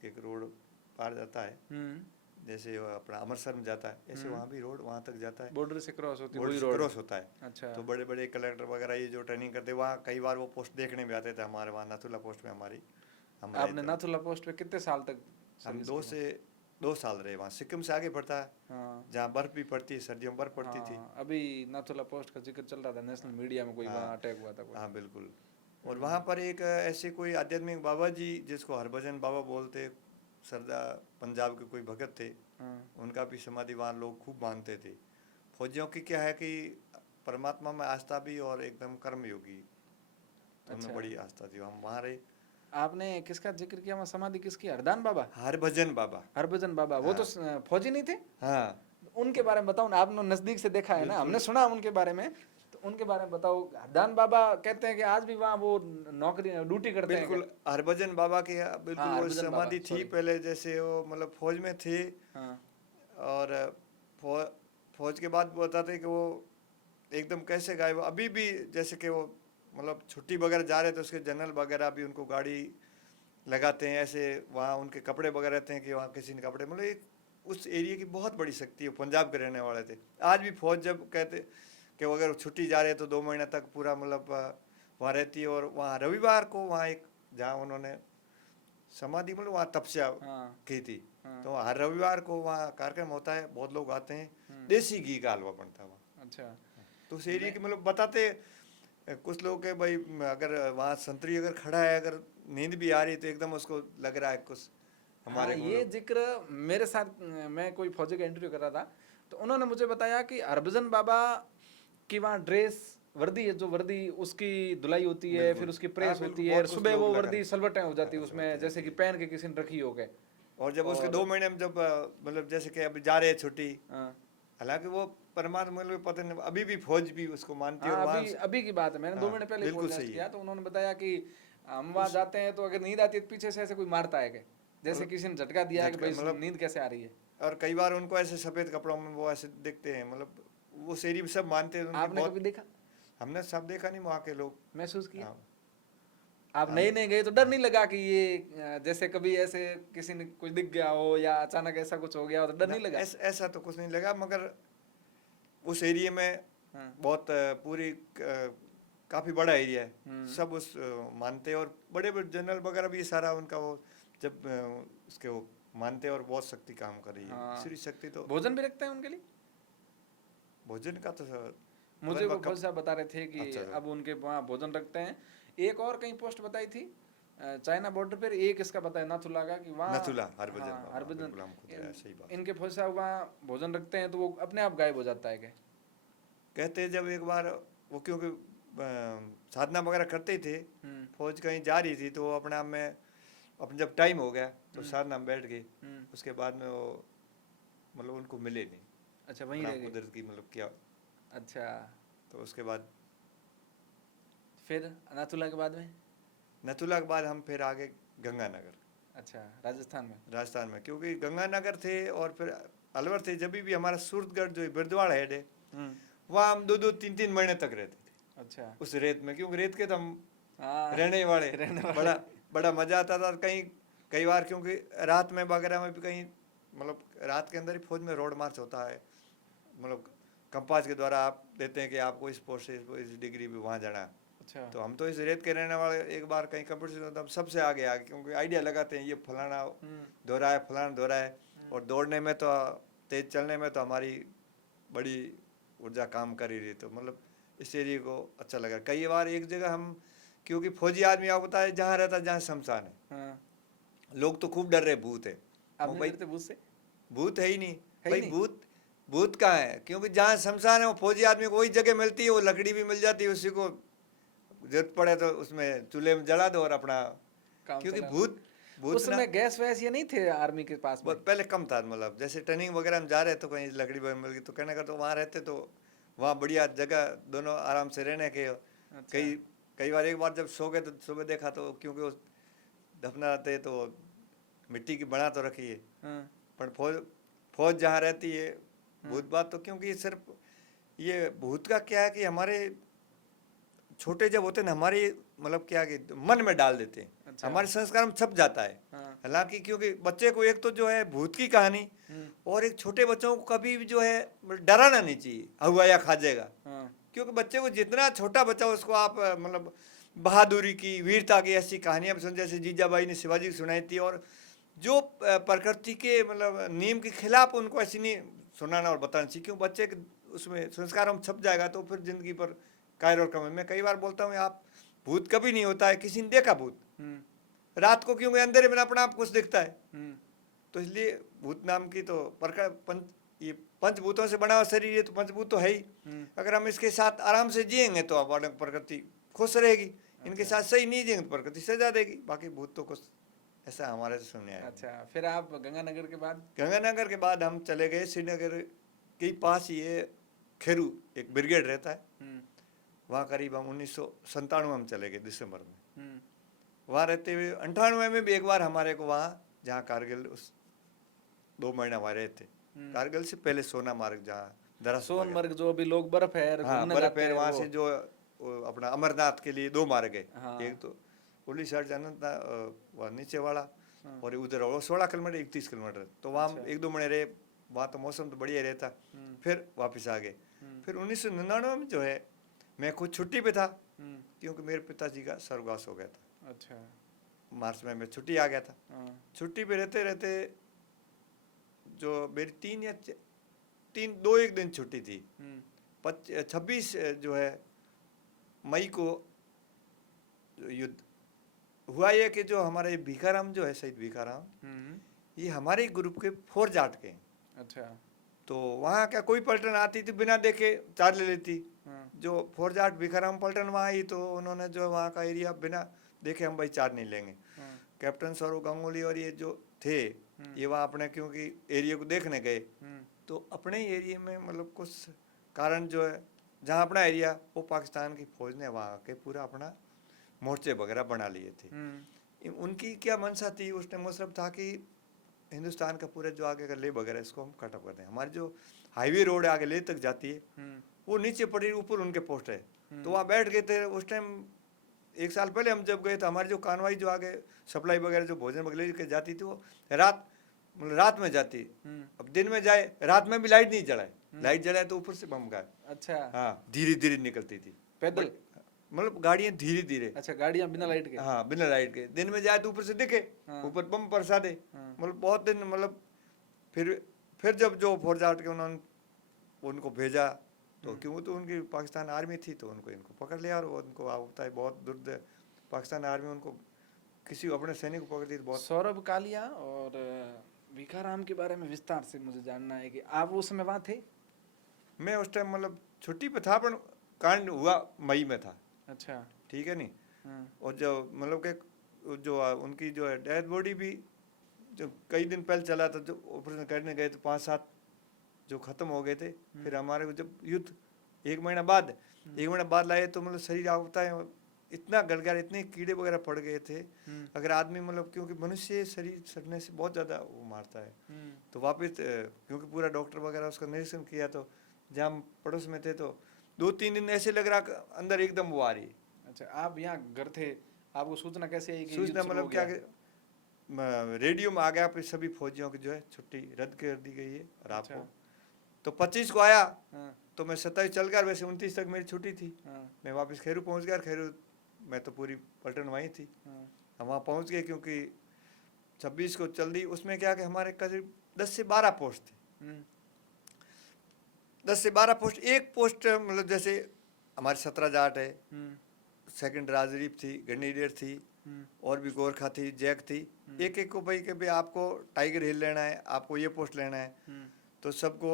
एक रोड पार जाता है, जैसे वो अपना अमृतसर में जाता है, ऐसे वहाँ भी रोड वहाँ तक जाता है, बॉर्डर से क्रॉस होती है बॉर्डर वही से रोड? क्रॉस होता है। अच्छा। तो बड़े बड़े कलेक्टर वगैरह ये जो ट्रेनिंग करते हैं, वहाँ कई बार वो पोस्ट देखने भी आते थे हमारे वहाँ नथुला पोस्ट में। हमारी हम रहे आपने थे। नाथुला पोस्ट पे कितने साल तक हम सर्विस की? 2 साल रहे वहाँ। सिक्किम से आगे पड़ता है, हाँ, जहाँ बर्फ भी पड़ती है, सर्दियों में बर्फ पड़ती थी। हाँ, अभी नाथुला पोस्ट का जिक्र चल रहा था नेशनल मीडिया में, कोई हाँ, वहाँ अटैक हुआ था कोई। हाँ बिल्कुल। और वहाँ पर एक ऐसे कोई आध्यात्मिक बाबा जी, जिसको हरभजन बाबा बोलते, सरदार पंजाब के कोई भगत थे, हाँ, उनका भी समाधि वहाँ लोग खूब मानते थे। फौजियों की क्या है कि परमात्मा में आस्था भी और एकदम कर्मयोगी, तो उनमें अच्छा। बड़ी आस्था थी। हम वहाँ रहे। आपने किसका जिक्र किया वहाँ समाधि किसकी? हरदान बाबा, हरभजन बाबा। हरभजन बाबा, वो तो फौजी नहीं थे? हाँ उनके बारे में बताओ ना, आपने नजदीक से देखा है ना, बिल्कुल। हमने सुना उनके बारे में, तो उनके बारे में बताओ। हरदान बाबा कहते हैं कि आज भी वहाँ वो नौकरी ड्यूटी करते हैं बिल्कुल, क्या? हरभजन बाबा की बिल्कुल हाँ, वो हरभजन बाबा, समाधि थी सॉरी। पहले, जैसे वो मतलब फौज में थे, हाँ, और फौज के बाद वो बताते कि वो एकदम कैसे गए। वो अभी भी जैसे कि वो मतलब छुट्टी वगैरह जा रहे थे, उसके जनरल वगैरह भी उनको गाड़ी लगाते हैं ऐसे, वहाँ उनके कपड़े वगैरह रहते हैं कि वहाँ किसी ने कपड़े, मतलब एक उस एरिया की बहुत बड़ी शक्ति है। पंजाब के रहने वाले थे। आज भी फौज जब कहते कि वो अगर छुट्टी जा रहे हैं तो 2 महीने तक पूरा मतलब वहाँ रहती है। और वहाँ रविवार को वहाँ एक, जहाँ उन्होंने समाधि मतलब वहाँ तपस्या हाँ, की थी, हाँ। तो हर रविवार को वहाँ कार्यक्रम होता है, बहुत लोग आते हैं, देसी घी का हलवा बनता है वहाँ। अच्छा। तो उस एरिया के मतलब बताते कुछ लोग के भाई, अगर वहाँ संतरी अगर खड़ा है, अगर नींद भी आ रही तो एकदम उसको लग रहा है कुछ हाँ, हमारे ये जिक्र मेरे साथ, मैं कोई फौजी का इंटरव्यू कर रहा था, तो उन्होंने मुझे बताया कि हरभजन बाबा की वहाँ ड्रेस वर्दी है, जो वर्दी उसकी धुलाई होती है, बिल्कुल। फिर उसकी हाँ, प्रेस बिल्कुल, होती है, बहुत और कुछ सुबह लोग वो लगा वर्दी सलवटें हो जाती है हाँ, उसमें, सलवटें जैसे कि होती पहन के किसी ने रखी हो गए। और जब उसके 2 महीने में जब मतलब जैसे कि अभी जा रहे हैं छुट्टी, हाँ, हालांकि वो परमात्मा में पता नहीं, अभी भी फौज भी उसको मानती है। और हाँ, वहाँ अभी अभी की बात है, मैंने 2 महीने पहले बिल्कुल पॉडकास्ट सही किया, है। तो उन्होंने बताया कि हम वहाँ जाते हैं तो अगर नींद आती है तो पीछे से ऐसे कोई मारता है, क्या जैसे किसी ने झटका दिया है कि भाई मतलब नींद कैसे आ रही है। और कई बार उनको ऐसे सफ़ेद कपड़ों में वो ऐसे दिखते हैं, मतलब वो शेरी सब मानते हैं उनकी आपने कभी बहुत। देखा, हमने सब देखा नहीं, वहाँ के लोग। महसूस किया? हाँ, आप नए नए गए तो डर नहीं लगा कि ये जैसे कभी ऐसे किसी ने कुछ दिख गया हो या अचानक ऐसा कुछ हो गया हो, तो डर नहीं लगा? ऐसा तो कुछ नहीं लगा, मगर उस एरिया में हाँ, बहुत पूरी काफ़ी बड़ा एरिया है, सब उस मानते हैं। और बड़े बड़े जनरल वगैरह भी सारा उनका वो जब उसके वो मानते हैं, और बहुत शक्ति काम कर रही है। हाँ। श्री शक्ति तो भोजन भी रखते हैं उनके लिए? भोजन का तो मुझे वो फौज साहब बता रहे थे कि अच्छा। अब उनके वहाँ भोजन रखते हैं। एक और कहीं पोस्ट बताई थी चाइना बॉर्डर पर, एक इसका बताया नाथुला का, कि वहाँ नथुला हरभजन हाँ, बाबा, हरभजन बिल्कुल हम खुद गए, सही बात। इनके फौज साहब वहाँ भोजन रखते हैं तो वो अपने आप गायब हो जाता है क्या? कहते हैं जब एक बार वो, क्योंकि साधना वगैरह करते ही थे, फौज कहीं जा रही थी, तो वो अपने आप में अपने जब टाइम हो गया तो साधना में बैठ गए। उसके बाद में वो मतलब उनको मिले नहीं। अच्छा, वहीं अपना रह गए। कुदरत की मतलब किया। अच्छा, तो उसके बाद फिर नाथुला के बाद में? नथुला के बाद हम फिर आगे गंगानगर, अच्छा, राजस्थान में। राजस्थान में, क्योंकि गंगानगर थे और फिर अलवर थे। जब भी हमारा सूरतगढ़ जो बिरदवाड़ हेड है, हम्म। वहाँ हम 2-2 3-3 महीने तक रहते थे अच्छा। उस रेत में, क्योंकि रेत के तो हम हाँ, रहने वाले। रहने वाले। बड़ा बड़ा मजा आता था। कहीं कई बार क्योंकि रात में वगैरह में भी कहीं मतलब रात के अंदर ही फौज में रोड मार्च होता है, मतलब कंपास के द्वारा आप देते हैं कि आपको इस पोस्ट से इस डिग्री पे वहाँ जाना है। अच्छा। तो हम तो इस रेत के रहने वाले, एक बार कहीं कंपटीशन होता है, हम सबसे आगे आगे, क्योंकि आइडिया लगाते हैं ये फलाना दौरा है, फलाना दौरा है। और दौड़ने में तो तेज चलने में तो हमारी बड़ी ऊर्जा काम कर ही रही। तो मतलब इस एरिया को अच्छा लगा। कई बार एक जगह हम, क्योंकि फौजी आदमी आपको पता है जहाँ रहता है जहाँ शमशान है, हाँ, लोग तो खूब डर रहे भूत है। आप नहीं भाई डरते भूत से? भूत है ही नहीं है ही भाई, नहीं? भूत भूत कहाँ है, क्योंकि जहाँ शमशान है वो फौजी आदमी को वही जगह मिलती है, वो लकड़ी भी मिल जाती है, उसी को जरूरत पड़े तो उसमें चूल्हे में जला दो और अपना। काम क्योंकि चला लो। भूत भूत उस ना समय गैस वैस ये नहीं थे आर्मी के पास में? बहुत पहले कम था, मतलब जैसे ट्रेनिंग वगैरह हम जा रहे तो कहीं लकड़ी वगैरह मिल गई तो कहने का तो वहाँ रहते, तो वहाँ बढ़िया जगह दोनों आराम से रहने के। अच्छा। कई कई बार एक बार जब सो गए तो सुबह देखा तो, क्योंकि वो दफनाते तो मिट्टी की बना तो रखी है, हाँ। पर फौज फौज जहाँ रहती है भूत बात तो, क्योंकि सिर्फ ये भूत का क्या है कि हमारे छोटे जब होते हैं ना, हमारे मतलब क्या कि मन में डाल देते हैं, अच्छा। हमारे संस्कार में छप जाता है। हाँ। हालांकि क्योंकि बच्चे को एक तो जो है भूत की कहानी, और एक छोटे बच्चों को कभी भी जो है डराना नहीं चाहिए, हुआ या खा जाएगा। हाँ। क्योंकि बच्चे को जितना छोटा बच्चा उसको आप मतलब बहादुरी की, वीरता की ऐसी कहानियां भी सुन, जैसे जीजाबाई ने शिवाजी की सुनाई थी, और जो प्रकृति के मतलब नियम के खिलाफ उनको ऐसी नहीं सुनाना और बताना चाहिए, क्यों बच्चे के उसमें संस्कार हम छप जाएगा तो फिर जिंदगी पर कायर और कम। मैं कई बार बोलता हूँ आप, भूत कभी नहीं होता है, किसी ने देखा भूत रात को, क्योंकि अंधेरे में अपना आप कुछ दिखता है। तो इसलिए भूत नाम की तो ये पंचभूतों से बना हुआ शरीर, ये तो पंचभूत तो है ही। अगर हम इसके साथ आराम से जिएंगे तो आप प्रकृति खुश रहेगी, इनके साथ सही नहीं जिएंगे तो प्रकृति सजा देगी। बाकी भूत तो कुछ ऐसा हमारे से सुनने आया। अच्छा, फिर आप गंगानगर के बाद? गंगानगर के बाद हम चले गए श्रीनगर के पास ही है खेरू, एक ब्रिगेड रहता है वहाँ। करीब हम 1997 में हम चले गए दिसंबर में। वहाँ रहते हुए 98 में भी एक बार हमारे को वहाँ, जहाँ कारगिल उस 2 महीना वहाँ रहे थे। कारगिल से पहले सोनामार्ग, जहाँ सोनमर्ग जो अभी लोग बर्फ है हाँ घूमने बर्फ जाते है, हैं वहाँ वो। से जो अपना अमरनाथ के लिए 2 मार्ग है। हाँ। एक तो उर्ली साइड जाना था वहाँ नीचे वाला, और उधर वो 16 किलोमीटर 31 किलोमीटर। तो वहाँ हम 1-2 महीने रहे, वहाँ तो मौसम तो बढ़िया रहता। फिर वापस आ गए। फिर 1999 में जो है मैं खुद छुट्टी पे था, क्योंकि मेरे पिताजी का स्वर्गवास हो गया था। अच्छा। मार्च में मैं छुट्टी आ गया था। छुट्टी पे रहते रहते जो मेरी 2-1 दिन छुट्टी थी, 26 जो है मई को युद्ध हुआ। ये कि जो हमारे भीखाराम जो है, शहीद भीखाराम, ये हमारे ग्रुप के फोर्स जाट के। अच्छा। तो वहाँ क्या कोई पलटन आती थी बिना देखे चार्ज ले लेती। जो फोर्स जाट भीखाराम पलटन वहाँ आई तो उन्होंने जो वहाँ का एरिया बिना देखे, हम भाई चार्ज नहीं लेंगे। कैप्टन सौरव गांगुली और ये जो थे, ये वहाँ अपने क्योंकि एरिया को देखने गए, तो अपने एरिया में मतलब कुछ कारण जो है, जहाँ अपना एरिया वो पाकिस्तान की फौज ने वहाँ के पूरा अपना मोर्चे वगैरह बना लिए थे। उनकी क्या मंशा थी उस टाइम, वो सब था कि हिंदुस्तान का पूरा जो आगे का ले वगैरह इसको हम कटअप करते हैं। हमारी जो हाईवे रोड आगे ले तक जाती है वो नीचे पड़ी, ऊपर उनके पोस्ट है। तो वहाँ बैठ गए थे उस टाइम। 1 साल पहले हम जब गए तो हमारी जो कानवाई जो आगे सप्लाई वगैरह जो भोजन वगैरह लेके जाती थी, वो रात में जाती। अब दिन में जाए, रात में भी लाइट नहीं जलाए, लाइट जलाए तो ऊपर से बम गाए। अच्छा। हाँ, धीरे धीरे निकलती थी पैदल? मतलब गाड़ियाँ धीरे धीरे। अच्छा, गाड़ियाँ बिना लाइट के? हाँ बिना लाइट के। दिन में जाए तो ऊपर से दिखे, ऊपर बम बरसा दे। मतलब बहुत दिन मतलब फिर जब जो फौज जाट के उन्होंने उनको भेजा, तो क्यों तो उनकी पाकिस्तान आर्मी थी, तो इनको पकड़ लिया। और उनको होता है बहुत दुर्द, पाकिस्तान आर्मी उनको किसी अपने सैनिक को पकड़ती। बहुत सौरभ कालिया और भीखाराम के बारे में विस्तार से मुझे जानना है कि आप उस समय वहाँ थे? मैं उस टाइम मतलब छुट्टी पे था, पर कांड हुआ मई में था। अच्छा। ठीक है नहीं। और जो मतलब कि जो उनकी जो डेड बॉडी भी जो कई दिन पहले चला था, जो ऑपरेशन करने गए तो 5-7 जो खत्म हो गए थे। फिर हमारे को जब युद्ध 1 महीना बाद लाए तो मतलब शरीर होता है इतना गल गया, इतने कीड़े वगैरह पड़ गए थे। अगर आदमी मतलब क्योंकि मनुष्य शरीर सड़ने से बहुत ज़्यादा वो मारता है, तो वापस क्योंकि पूरा डॉक्टर वगैरह उसका निरीक्षण किया तो जहाँ हम पड़ोस में थे तो 2-3 दिन ऐसे लग रहा अंदर एकदम वो आ रही है। अच्छा, आप यहाँ घर थे, आपको सूचना कैसे आई कि युद्ध सूचना शुरू हो मतलब क्या गया? कि रेडियो में आ गया, फिर सभी फौजियों की जो है छुट्टी रद्द कर दी गई है। और अच्छा। आपको तो 25 को आया, हाँ, तो मैं 27 चल गया, वैसे 29 तक मेरी छुट्टी थी। हाँ, मैं वापस खैरू पहुंच गया। खैरू मैं तो पूरी पलटन वहीं थी, हाँ, हम वहाँ पहुंच गए क्योंकि 26 को चल दी। उसमें क्या कि हमारे करीब 10 से 12 पोस्ट थे। हम्म, 10 से 12 पोस्ट, एक पोस्ट मतलब जैसे हमारे 17 जाट है, हम्म, सेकंड राजदीप थी, गंडीडेर थी, और भी गोरखा थी, जैक थी। एक एक को भाई कि भाई आपको टाइगर हिल लेना है, आपको ये पोस्ट लेना है। तो सबको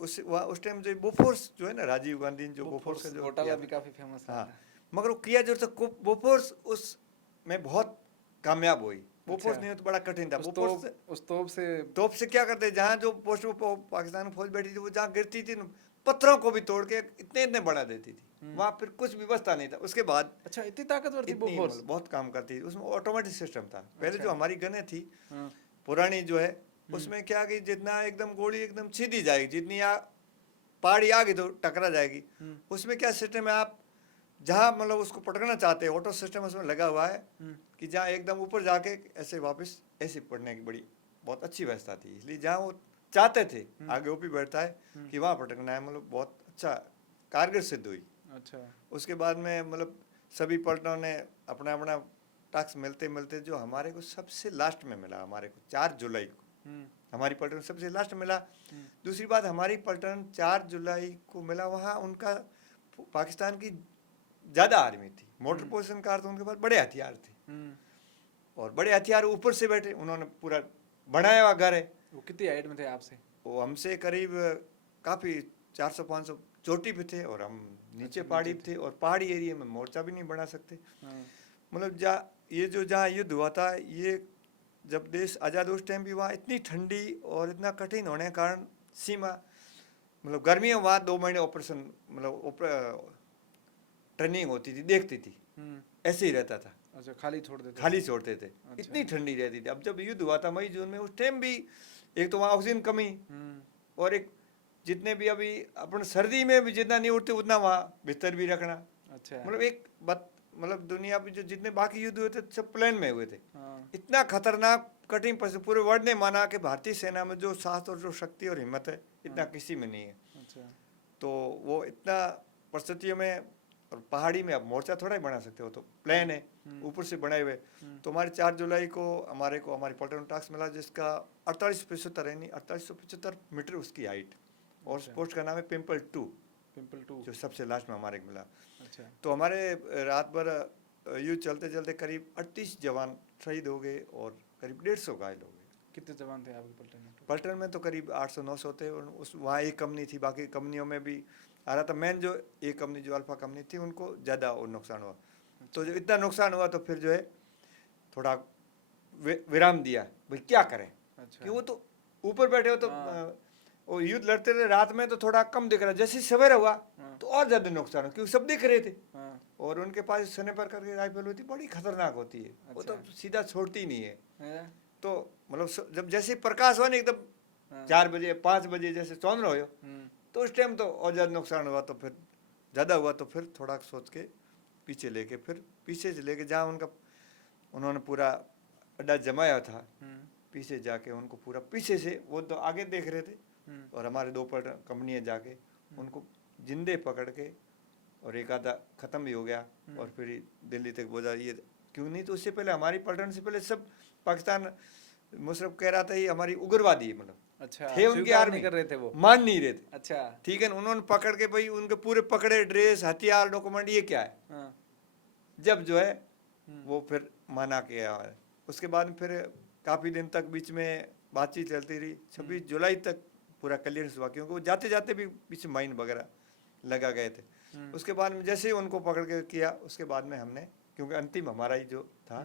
उस टाइम जो बोफोर्स जो है ना, राजीव गांधी ने जो बोफोर्स का जो घोटाला किया भी था, काफी फेमस हाँ, था। मगर वो किया जो था बोफोर्स उसमें बहुत कामयाब हुई। बोफोर्स अच्छा, नहीं हो तो बड़ा कठिन था। बोफोर्स उस तोप से तोप से क्या करते, जहाँ जो पोस्ट वो पाकिस्तान फौज बैठी थी, वो जहाँ गिरती थी न, पत्थरों को भी तोड़ के इतने इतने बढ़ा देती थी। वहाँ फिर कुछ व्यवस्था नहीं था। उसके बाद अच्छा, इतनी ताकतवर थी इतनी बोफोर्स? बहुत काम करती थी, उसमें ऑटोमेटिक सिस्टम था। पहले अच्छा। जो हमारी गनें थी हाँ, पुरानी जो है, उसमें क्या कि जितना एकदम गोली एकदम सीधी जाएगी, जितनी पहाड़ी आ गई तो टकरा जाएगी। उसमें क्या सिस्टम है, आप जहाँ मतलब उसको पटकना चाहते हैं, ऑटो सिस्टम उसमें लगा हुआ है कि जहाँ एकदम ऊपर जाके ऐसे वापस ऐसे पड़ने की बड़ी बहुत अच्छी व्यवस्था थी। इसलिए जहाँ वो चाहते थे आगे ओपी बैठता है कि वहाँ पटकना है, मतलब बहुत अच्छा कारगर सिद्ध हुई। अच्छा, उसके बाद में मतलब सभी पलटनों ने अपना अपना टास्क मिलते मिलते जो हमारे को सबसे लास्ट में मिला, हमारे को 4 जुलाई को हमारी पलटन सबसे लास्ट मिला। दूसरी बात, हमारी पलटन 4 जुलाई को मिला, वहाँ उनका पाकिस्तान की ज़्यादा आर्मी थी, मोटर पोजिशन कार, तो उनके पास बड़े हथियार थे। और बड़े हथियार ऊपर से बैठे, उन्होंने पूरा बनाया हुआ घर है। वो कितनी हाइट में थे आपसे? वो हमसे करीब काफ़ी 400-500 चोटी पे थे, और हम नीचे पहाड़ी पे थे, और पहाड़ी एरिया में मोर्चा भी नहीं बना सकते। मतलब जहाँ युद्ध हुआ था, ये जब देश आज़ाद उस टाइम भी वहाँ इतनी ठंडी और इतना कठिन होने के कारण सीमा मतलब गर्मियों वहाँ 2 महीने ऑपरेशन मतलब ट्रेनिंग होती थी, देखती थी, ऐसे ही रहता था। अच्छा, खाली छोड़ते थे? खाली छोड़ते थे। इतनी ठंडी रहती थी। अब जब युद्ध हुआ था मई जून में, उस टाइम भी एक तो वहाँ ऑक्सीजन कमी, और एक जितने भी अभी अपन सर्दी में भी जितना नहीं उठते उतना वहाँ बिस्तर भी रखना। अच्छा, मतलब एक बात, मतलब दुनिया में जो जितने बाकी युद्ध हुए थे सब प्लेन में हुए थे। हाँ, इतना खतरनाक कठिन परिस्थिति, पूरे वर्ल्ड ने माना कि भारतीय सेना में जो साहस और जो शक्ति और हिम्मत है, इतना किसी में नहीं है। अच्छा, तो वो इतना परिस्थितियों में, और पहाड़ी में आप मोर्चा थोड़ा ही बना सकते हो, तो प्लेन है ऊपर से बनाए हुए। तो हमारे 4 जुलाई को हमारी पलटन टास्क मिला, जिसका 4875 यानी 4875 मीटर उसकी हाइट, और उस पोस्ट का नाम है पिंपल 2, जो सबसे लास्ट में हमारे को मिला। अच्छा, तो हमारे रात भर युद्ध चलते चलते करीब 38 जवान शहीद हो गए, और करीब 150 घायल हो गए। कितने जवान थे आपके पलटन में? पलटन में तो करीब 800-900 थे, और उस वहाँ एक कंपनी थी, बाकी कंपनियों में भी आ रहा था। मेन जो एक कंपनी जो अल्फा कंपनी थी, उनको ज़्यादा और नुकसान हुआ। तो जो इतना नुकसान हुआ, तो फिर जो है थोड़ा विराम दिया, भाई क्या करें। अच्छा, कि वो तो ऊपर बैठे हो तो हाँ। वो युद्ध लड़ते रहे, रात में तो थोड़ा कम दिख रहा, जैसे सवेरा हुआ तो और ज़्यादा नुकसान हो, क्योंकि सब दिख रहे थे। हाँ, और उनके पास स्नाइपर करके राइफल होती, बड़ी खतरनाक होती है। वो तो सीधा छोड़ती नहीं है। है? तो मतलब जब जैसे प्रकाश हुआ ना एकदम 4 बजे 5 बजे जैसे चौंध रहे हो, तो उस टाइम तो और ज़्यादा नुकसान हुआ। तो फिर ज़्यादा हुआ तो फिर थोड़ा सोच के पीछे लेके, फिर पीछे से लेके जहाँ उन्होंने पूरा अड्डा जमाया था, पीछे जाके उनको पूरा पीछे से, वो तो आगे देख रहे थे, और हमारे 2 कंपनियाँ जाके उनको जिंदे पकड़ के, और एक आधा ख़त्म भी हो गया, और फिर दिल्ली तक बोझा। ये क्यों नहीं, तो उससे पहले हमारी पलटन से पहले सब पाकिस्तान मुशर्रफ कह रहा था ये हमारी उग्रवादी है, मतलब अच्छा, थे उनके स्वीकार आर्मी, नहीं कर रहे थे वो? मान नहीं रहे थे। अच्छा, ठीक है, उन्होंने पकड़ के भाई उनके पूरे पकड़े ड्रेस हथियार डॉक्यूमेंट, ये क्या है। हाँ, जब जो है वो फिर माना किया है। उसके बाद फिर काफ़ी दिन तक बीच में बातचीत चलती रही। 26 जुलाई तक पूरा क्लियरेंस हुआ, क्योंकि वो जाते जाते भी पीछे माइन वगैरह लगा गए थे। उसके बाद में जैसे ही उनको पकड़ के किया, उसके बाद में हमने, क्योंकि अंतिम हमारा ही जो था,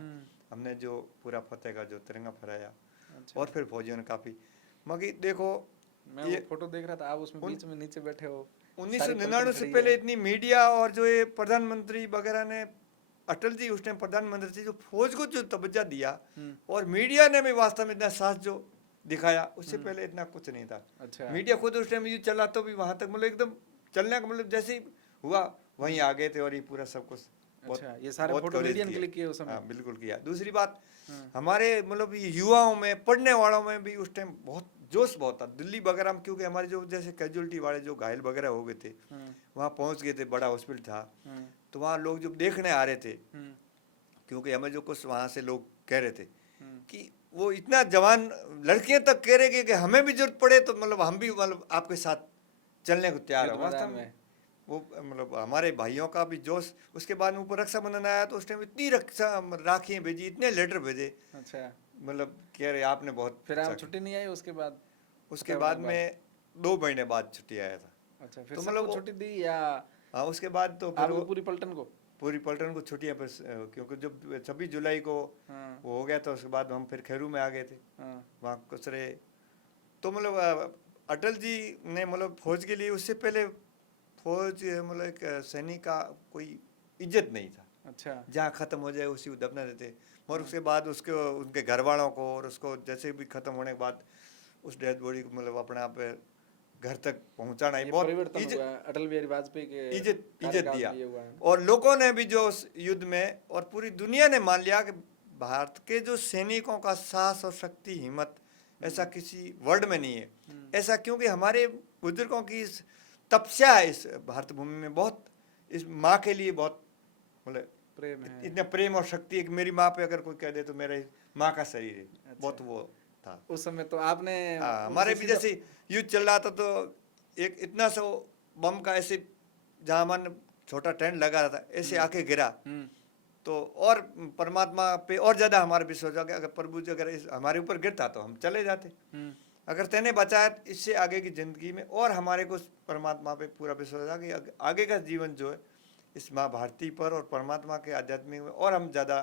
हमने जो पूरा फतेह का जो तिरंगा फहराया। और फिर फौजियों ने काफ़ी, मगर देखो मैं ये वो फोटो देख रहा था, आप उसमें बीच में नीचे बैठे हो। 1999 से पहले इतनी मीडिया और जो ये प्रधानमंत्री वगैरह ने, अटल जी उस टाइम प्रधानमंत्री थे, जो फौज को जो तवज्जो दिया और मीडिया ने भी वास्तव में इतना साथ जो दिखाया, उससे पहले इतना कुछ नहीं था। अच्छा। मीडिया खुद उस टाइम ये चला तो भी वहां तक मतलब एकदम चलने का मतलब जैसे ही हुआ वहीं आ गए थे और ये पूरा सब कुछ अच्छा, ये सारे बहुत फोटो coverage मीडिया ने किया। क्लिक किए उस समय। हाँ बिल्कुल किया। दूसरी बात, हमारे मतलब ये युवाओं में, पढ़ने वालों में भी उस टाइम बहुत जोश बहुत था। दिल्ली वगैरह में क्योंकि हमारे जो जैसे कैजुअलिटी वाले जो घायल वगैरह हो गए थे, वहाँ पहुँच गए थे, बड़ा हॉस्पिटल था, तो वहाँ लोग जो देखने आ रहे थे, क्योंकि हमें जो कुछ वहाँ से लोग कह रहे थे कि वो इतना जवान लड़कियां तक कह रहे कि हमें भी जरूरत पड़े तो मतलब हम भी मतलब आपके साथ चलने को तैयार है। युद्ध वास्तव मैदान में में। वो मतलब हमारे भाइयों का भी जोश। उसके बाद में ऊपर रक्षाबंधन आया तो उस टाइम इतनी रक्षा राखियाँ भेजी, इतने लेटर भेजे, अच्छा, मतलब कह रहे आपने बहुत फिर अच्छा आप छुट्टी नहीं आई उसके बाद? किया। उसके खत्म बाद होने के में 2 महीने बाद छुट्टी आया था। अच्छा, फिर तो सबको मतलब वो, छुट्टी दी या हाँ उसके बाद तो फिर आपकी वो पूरी पलटन को? पूरी पलटन को छुट्टियाँ पर, क्योंकि जब 26 जुलाई को हाँ, वो हो गया तो उसके बाद हम फिर खैरू में आ गए थे, हाँ, वहाँ कुछ रहे। तो मतलब अटल जी ने मतलब फौज के लिए, उससे पहले फौज मतलब एक सैनिक का कोई इज्जत नहीं था। अच्छा, जहाँ ख़त्म हो जाए उसी को दफना देते, और उसके बाद उसके उनके घर वालों को और उसको जैसे भी ख़त्म होने के बाद उस डेड बॉडी को मतलब अपने आप घर तक पहुँचाना ही ये बहुत परिवर्तन हुआ है अटल बिहारी वाजपेयी के इज्जत कार्यकाल दिया। में ये हुआ है। और लोगों ने भी जो उस युद्ध में, और पूरी दुनिया ने मान लिया कि भारत के जो सैनिकों का साहस और शक्ति, हिम्मत ऐसा किसी वर्ल्ड में नहीं है। ऐसा क्योंकि हमारे बुजुर्गों की इस तपस्या है इस भारत भूमि में, बहुत इस माँ के लिए बहुत मतलब प्रेम है। इतना प्रेम और शक्ति है कि मेरी माँ पे अगर कोई कह दे तो मेरे माँ का शरीर है। अच्छा। बहुत वो था उस समय तो आपने हमारे उनसे भी सीधा- जैसे युद्ध चल रहा था तो एक इतना सा बम का ऐसे जहाँ मन छोटा टेंट लगा रहा था ऐसे आके गिरा, तो और परमात्मा पे और ज़्यादा हमारा विश्वास हो गया। अगर प्रभु जी अगर हमारे ऊपर गिरता तो हम चले जाते, अगर तेने बचाया इससे आगे की ज़िंदगी में और हमारे को परमात्मा पे पूरा विश्वास आ कि आगे का जीवन जो है इस माँ भारती पर और परमात्मा के आध्यात्मिक में और हम ज़्यादा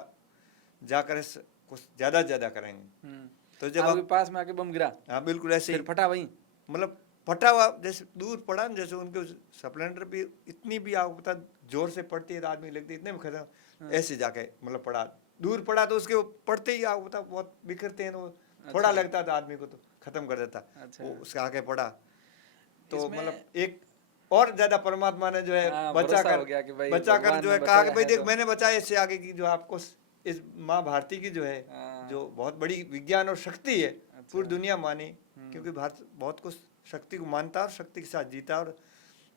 जाकर कुछ ज़्यादा करेंगे। तो जब आपके हम पास में आके बम गिरा, हाँ बिल्कुल ऐसे फिर ही फटा वहीं? मतलब फटा हुआ जैसे दूर पड़ा ना, जैसे उनके स्प्लेंडर भी इतनी भी आपको पता जोर से पड़ती है तो आदमी लगती है, इतने में खत्म ऐसे जाके मतलब पड़ा, दूर पड़ा तो उसके पड़ते ही आपको पता बहुत बिखरते हैं, तो थोड़ा लगता था आदमी को तो खत्म कर देता। अच्छा। वो उसके आगे पड़ा तो इसमें- मतलब एक और ज्यादा परमात्मा ने जो है हाँ, बचा भरोसा हो गया कि भाई कर भगवान जो ने है कहा कि बचाया भाई है देख तो- मैंने बचाया, इससे आगे की जो आपको इस माँ भारती की जो है हाँ। जो बहुत बड़ी विज्ञान और शक्ति है, पूरी दुनिया मानी, क्योंकि भारत बहुत कुछ शक्ति को मानता है और शक्ति के साथ जीता। और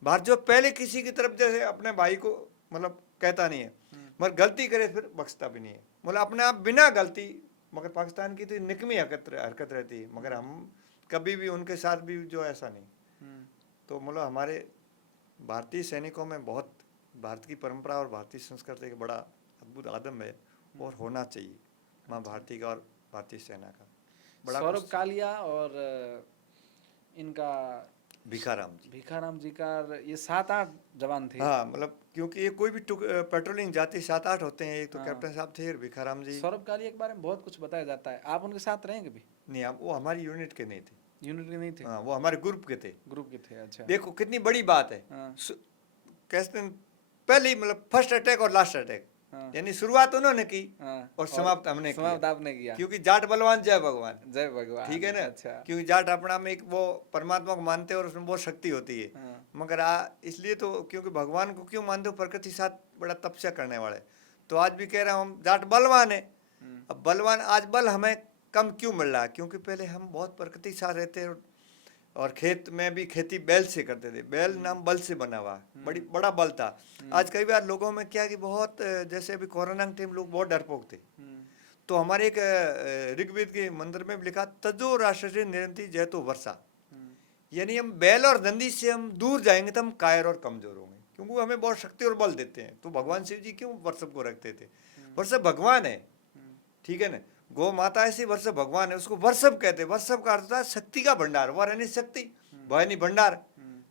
भारत जो पहले किसी की तरफ जैसे अपने भाई को मतलब कहता नहीं है, मगर गलती करे फिर बख्शता भी नहीं है, मतलब अपने आप बिना गलती। मगर पाकिस्तान की तो निकमी हरकत रहती है, मगर हम कभी भी उनके साथ भी जो ऐसा नहीं। तो मतलब हमारे भारतीय सैनिकों में बहुत भारत की परंपरा और भारतीय संस्कृति का बड़ा अद्भुत आदम है और होना चाहिए माँ भारती का और भारतीय सेना का। बड़ा सौरभ कालिया और इनका भिखाराम जी का ये 7-8 जवान थे। हाँ मतलब क्योंकि ये कोई भी पेट्रोलिंग जाती 7-8 होते हैं, एक तो कैप्टन साहब थे भिखाराम जी। सौरभ कालिया के बारे में बहुत कुछ बताया जाता है, आप उनके साथ रहे कभी? नहीं, आप वो हमारी यूनिट के नहीं थे। यूनिट के नहीं थे? हाँ वो हमारे ग्रुप के थे। ग्रुप के थे, अच्छा। देखो कितनी बड़ी बात है। कहते हैं पहले ही मतलब फर्स्ट अटैक और लास्ट अटैक, यानी शुरुआत उन्होंने की और समाप्त हमने किया। क्योंकि जाट बलवान जय भगवान, जय भगवान, ठीक है ना। अच्छा। क्योंकि जाट अपना में एक वो परमात्मा को मानते हैं और उसमें बहुत शक्ति होती है। मगर इसलिए तो क्योंकि भगवान को क्यों मानते हो, प्रकृति साथ बड़ा तपस्या करने वाले। तो आज भी कह रहा हूँ हम जाट बलवान है। अब बलवान आज बल हमें कम क्यों मिल रहा है, क्योंकि पहले हम बहुत प्रकृति के साथ रहते और खेत में भी खेती बैल से करते थे। बैल नाम बल से बना हुआ, बड़ा बल था। आज कई बार लोगों में क्या कि बहुत जैसे अभी कोरोना के टाइम लोग बहुत डरपोक थे, तो हमारे एक ऋग्वेद के मंत्र में भी लिखा तजो राष्ट्र निरंती जय तो वर्षा, यानी हम बैल और दंडी से हम दूर जाएंगे तो हम कायर और कमजोर होंगे, क्योंकि हमें बहुत शक्ति और बल देते हैं। तो भगवान शिव जी क्यों वर्षभ को रखते थे, वर्षभ भगवान है, ठीक है ना। गौ माता ऐसी वर्षभ भगवान है, उसको वर्षभ कहते हैं। वर्षभ का अर्थ था शक्ति का भंडार, वरनी शक्ति भवानी भंडार,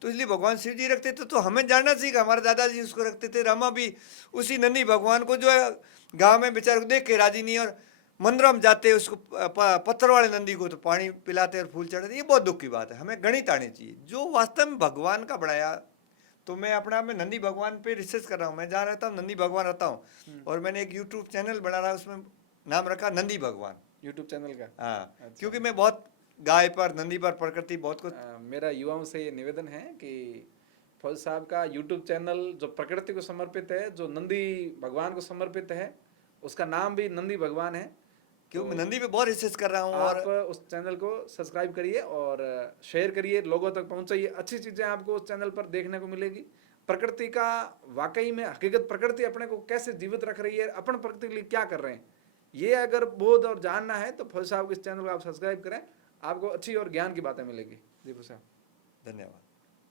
तो इसलिए भगवान शिव जी रखते थे। तो हमें जानना चाहिए, हमारे दादाजी उसको रखते थे। रामा भी उसी नंदी भगवान को जो है गाँव में बेचारे को देख के राजी नहीं, और मंदिरों में जाते उसको पत्थर वाले नंदी को तो पानी पिलाते और फूल चढ़ाते, ये बहुत दुख की बात है। हमें गणित आनी चाहिए जो वास्तव में भगवान का बनाया। तो मैं अपने आप में नंदी भगवान पे रिसर्च कर रहा हूँ, मैं जहाँ रहता हूँ नंदी भगवान रहता हूँ, और मैंने एक यूट्यूब चैनल बना रहा है, उसमें नाम रखा नंदी भगवान। यूट्यूब चैनल का? हाँ, अच्छा। क्योंकि मैं बहुत गाय पर, नंदी पर, प्रकृति बहुत कुछ। मेरा युवाओं से ये निवेदन है कि फौज साहब का यूट्यूब चैनल जो प्रकृति को समर्पित है, जो नंदी भगवान को समर्पित है, उसका नाम भी नंदी भगवान है। क्योंकि तो मैं नंदी पे बहुत रिसर्च कर रहा हूँ। आप और उस चैनल को सब्सक्राइब करिए और शेयर करिए, लोगों तक पहुंचाइए। अच्छी चीज़ें आपको उस चैनल पर देखने को मिलेगी। प्रकृति का वाकई में हकीकत, प्रकृति अपने को कैसे जीवित रख रही है, अपन प्रकृति के लिए क्या कर रहे हैं, ये अगर बोध और जानना है तो फौज साहब के इस चैनल को आप सब्सक्राइब करें, आपको अच्छी और ज्ञान की बातें मिलेगी। जी फौज साहब, धन्यवाद।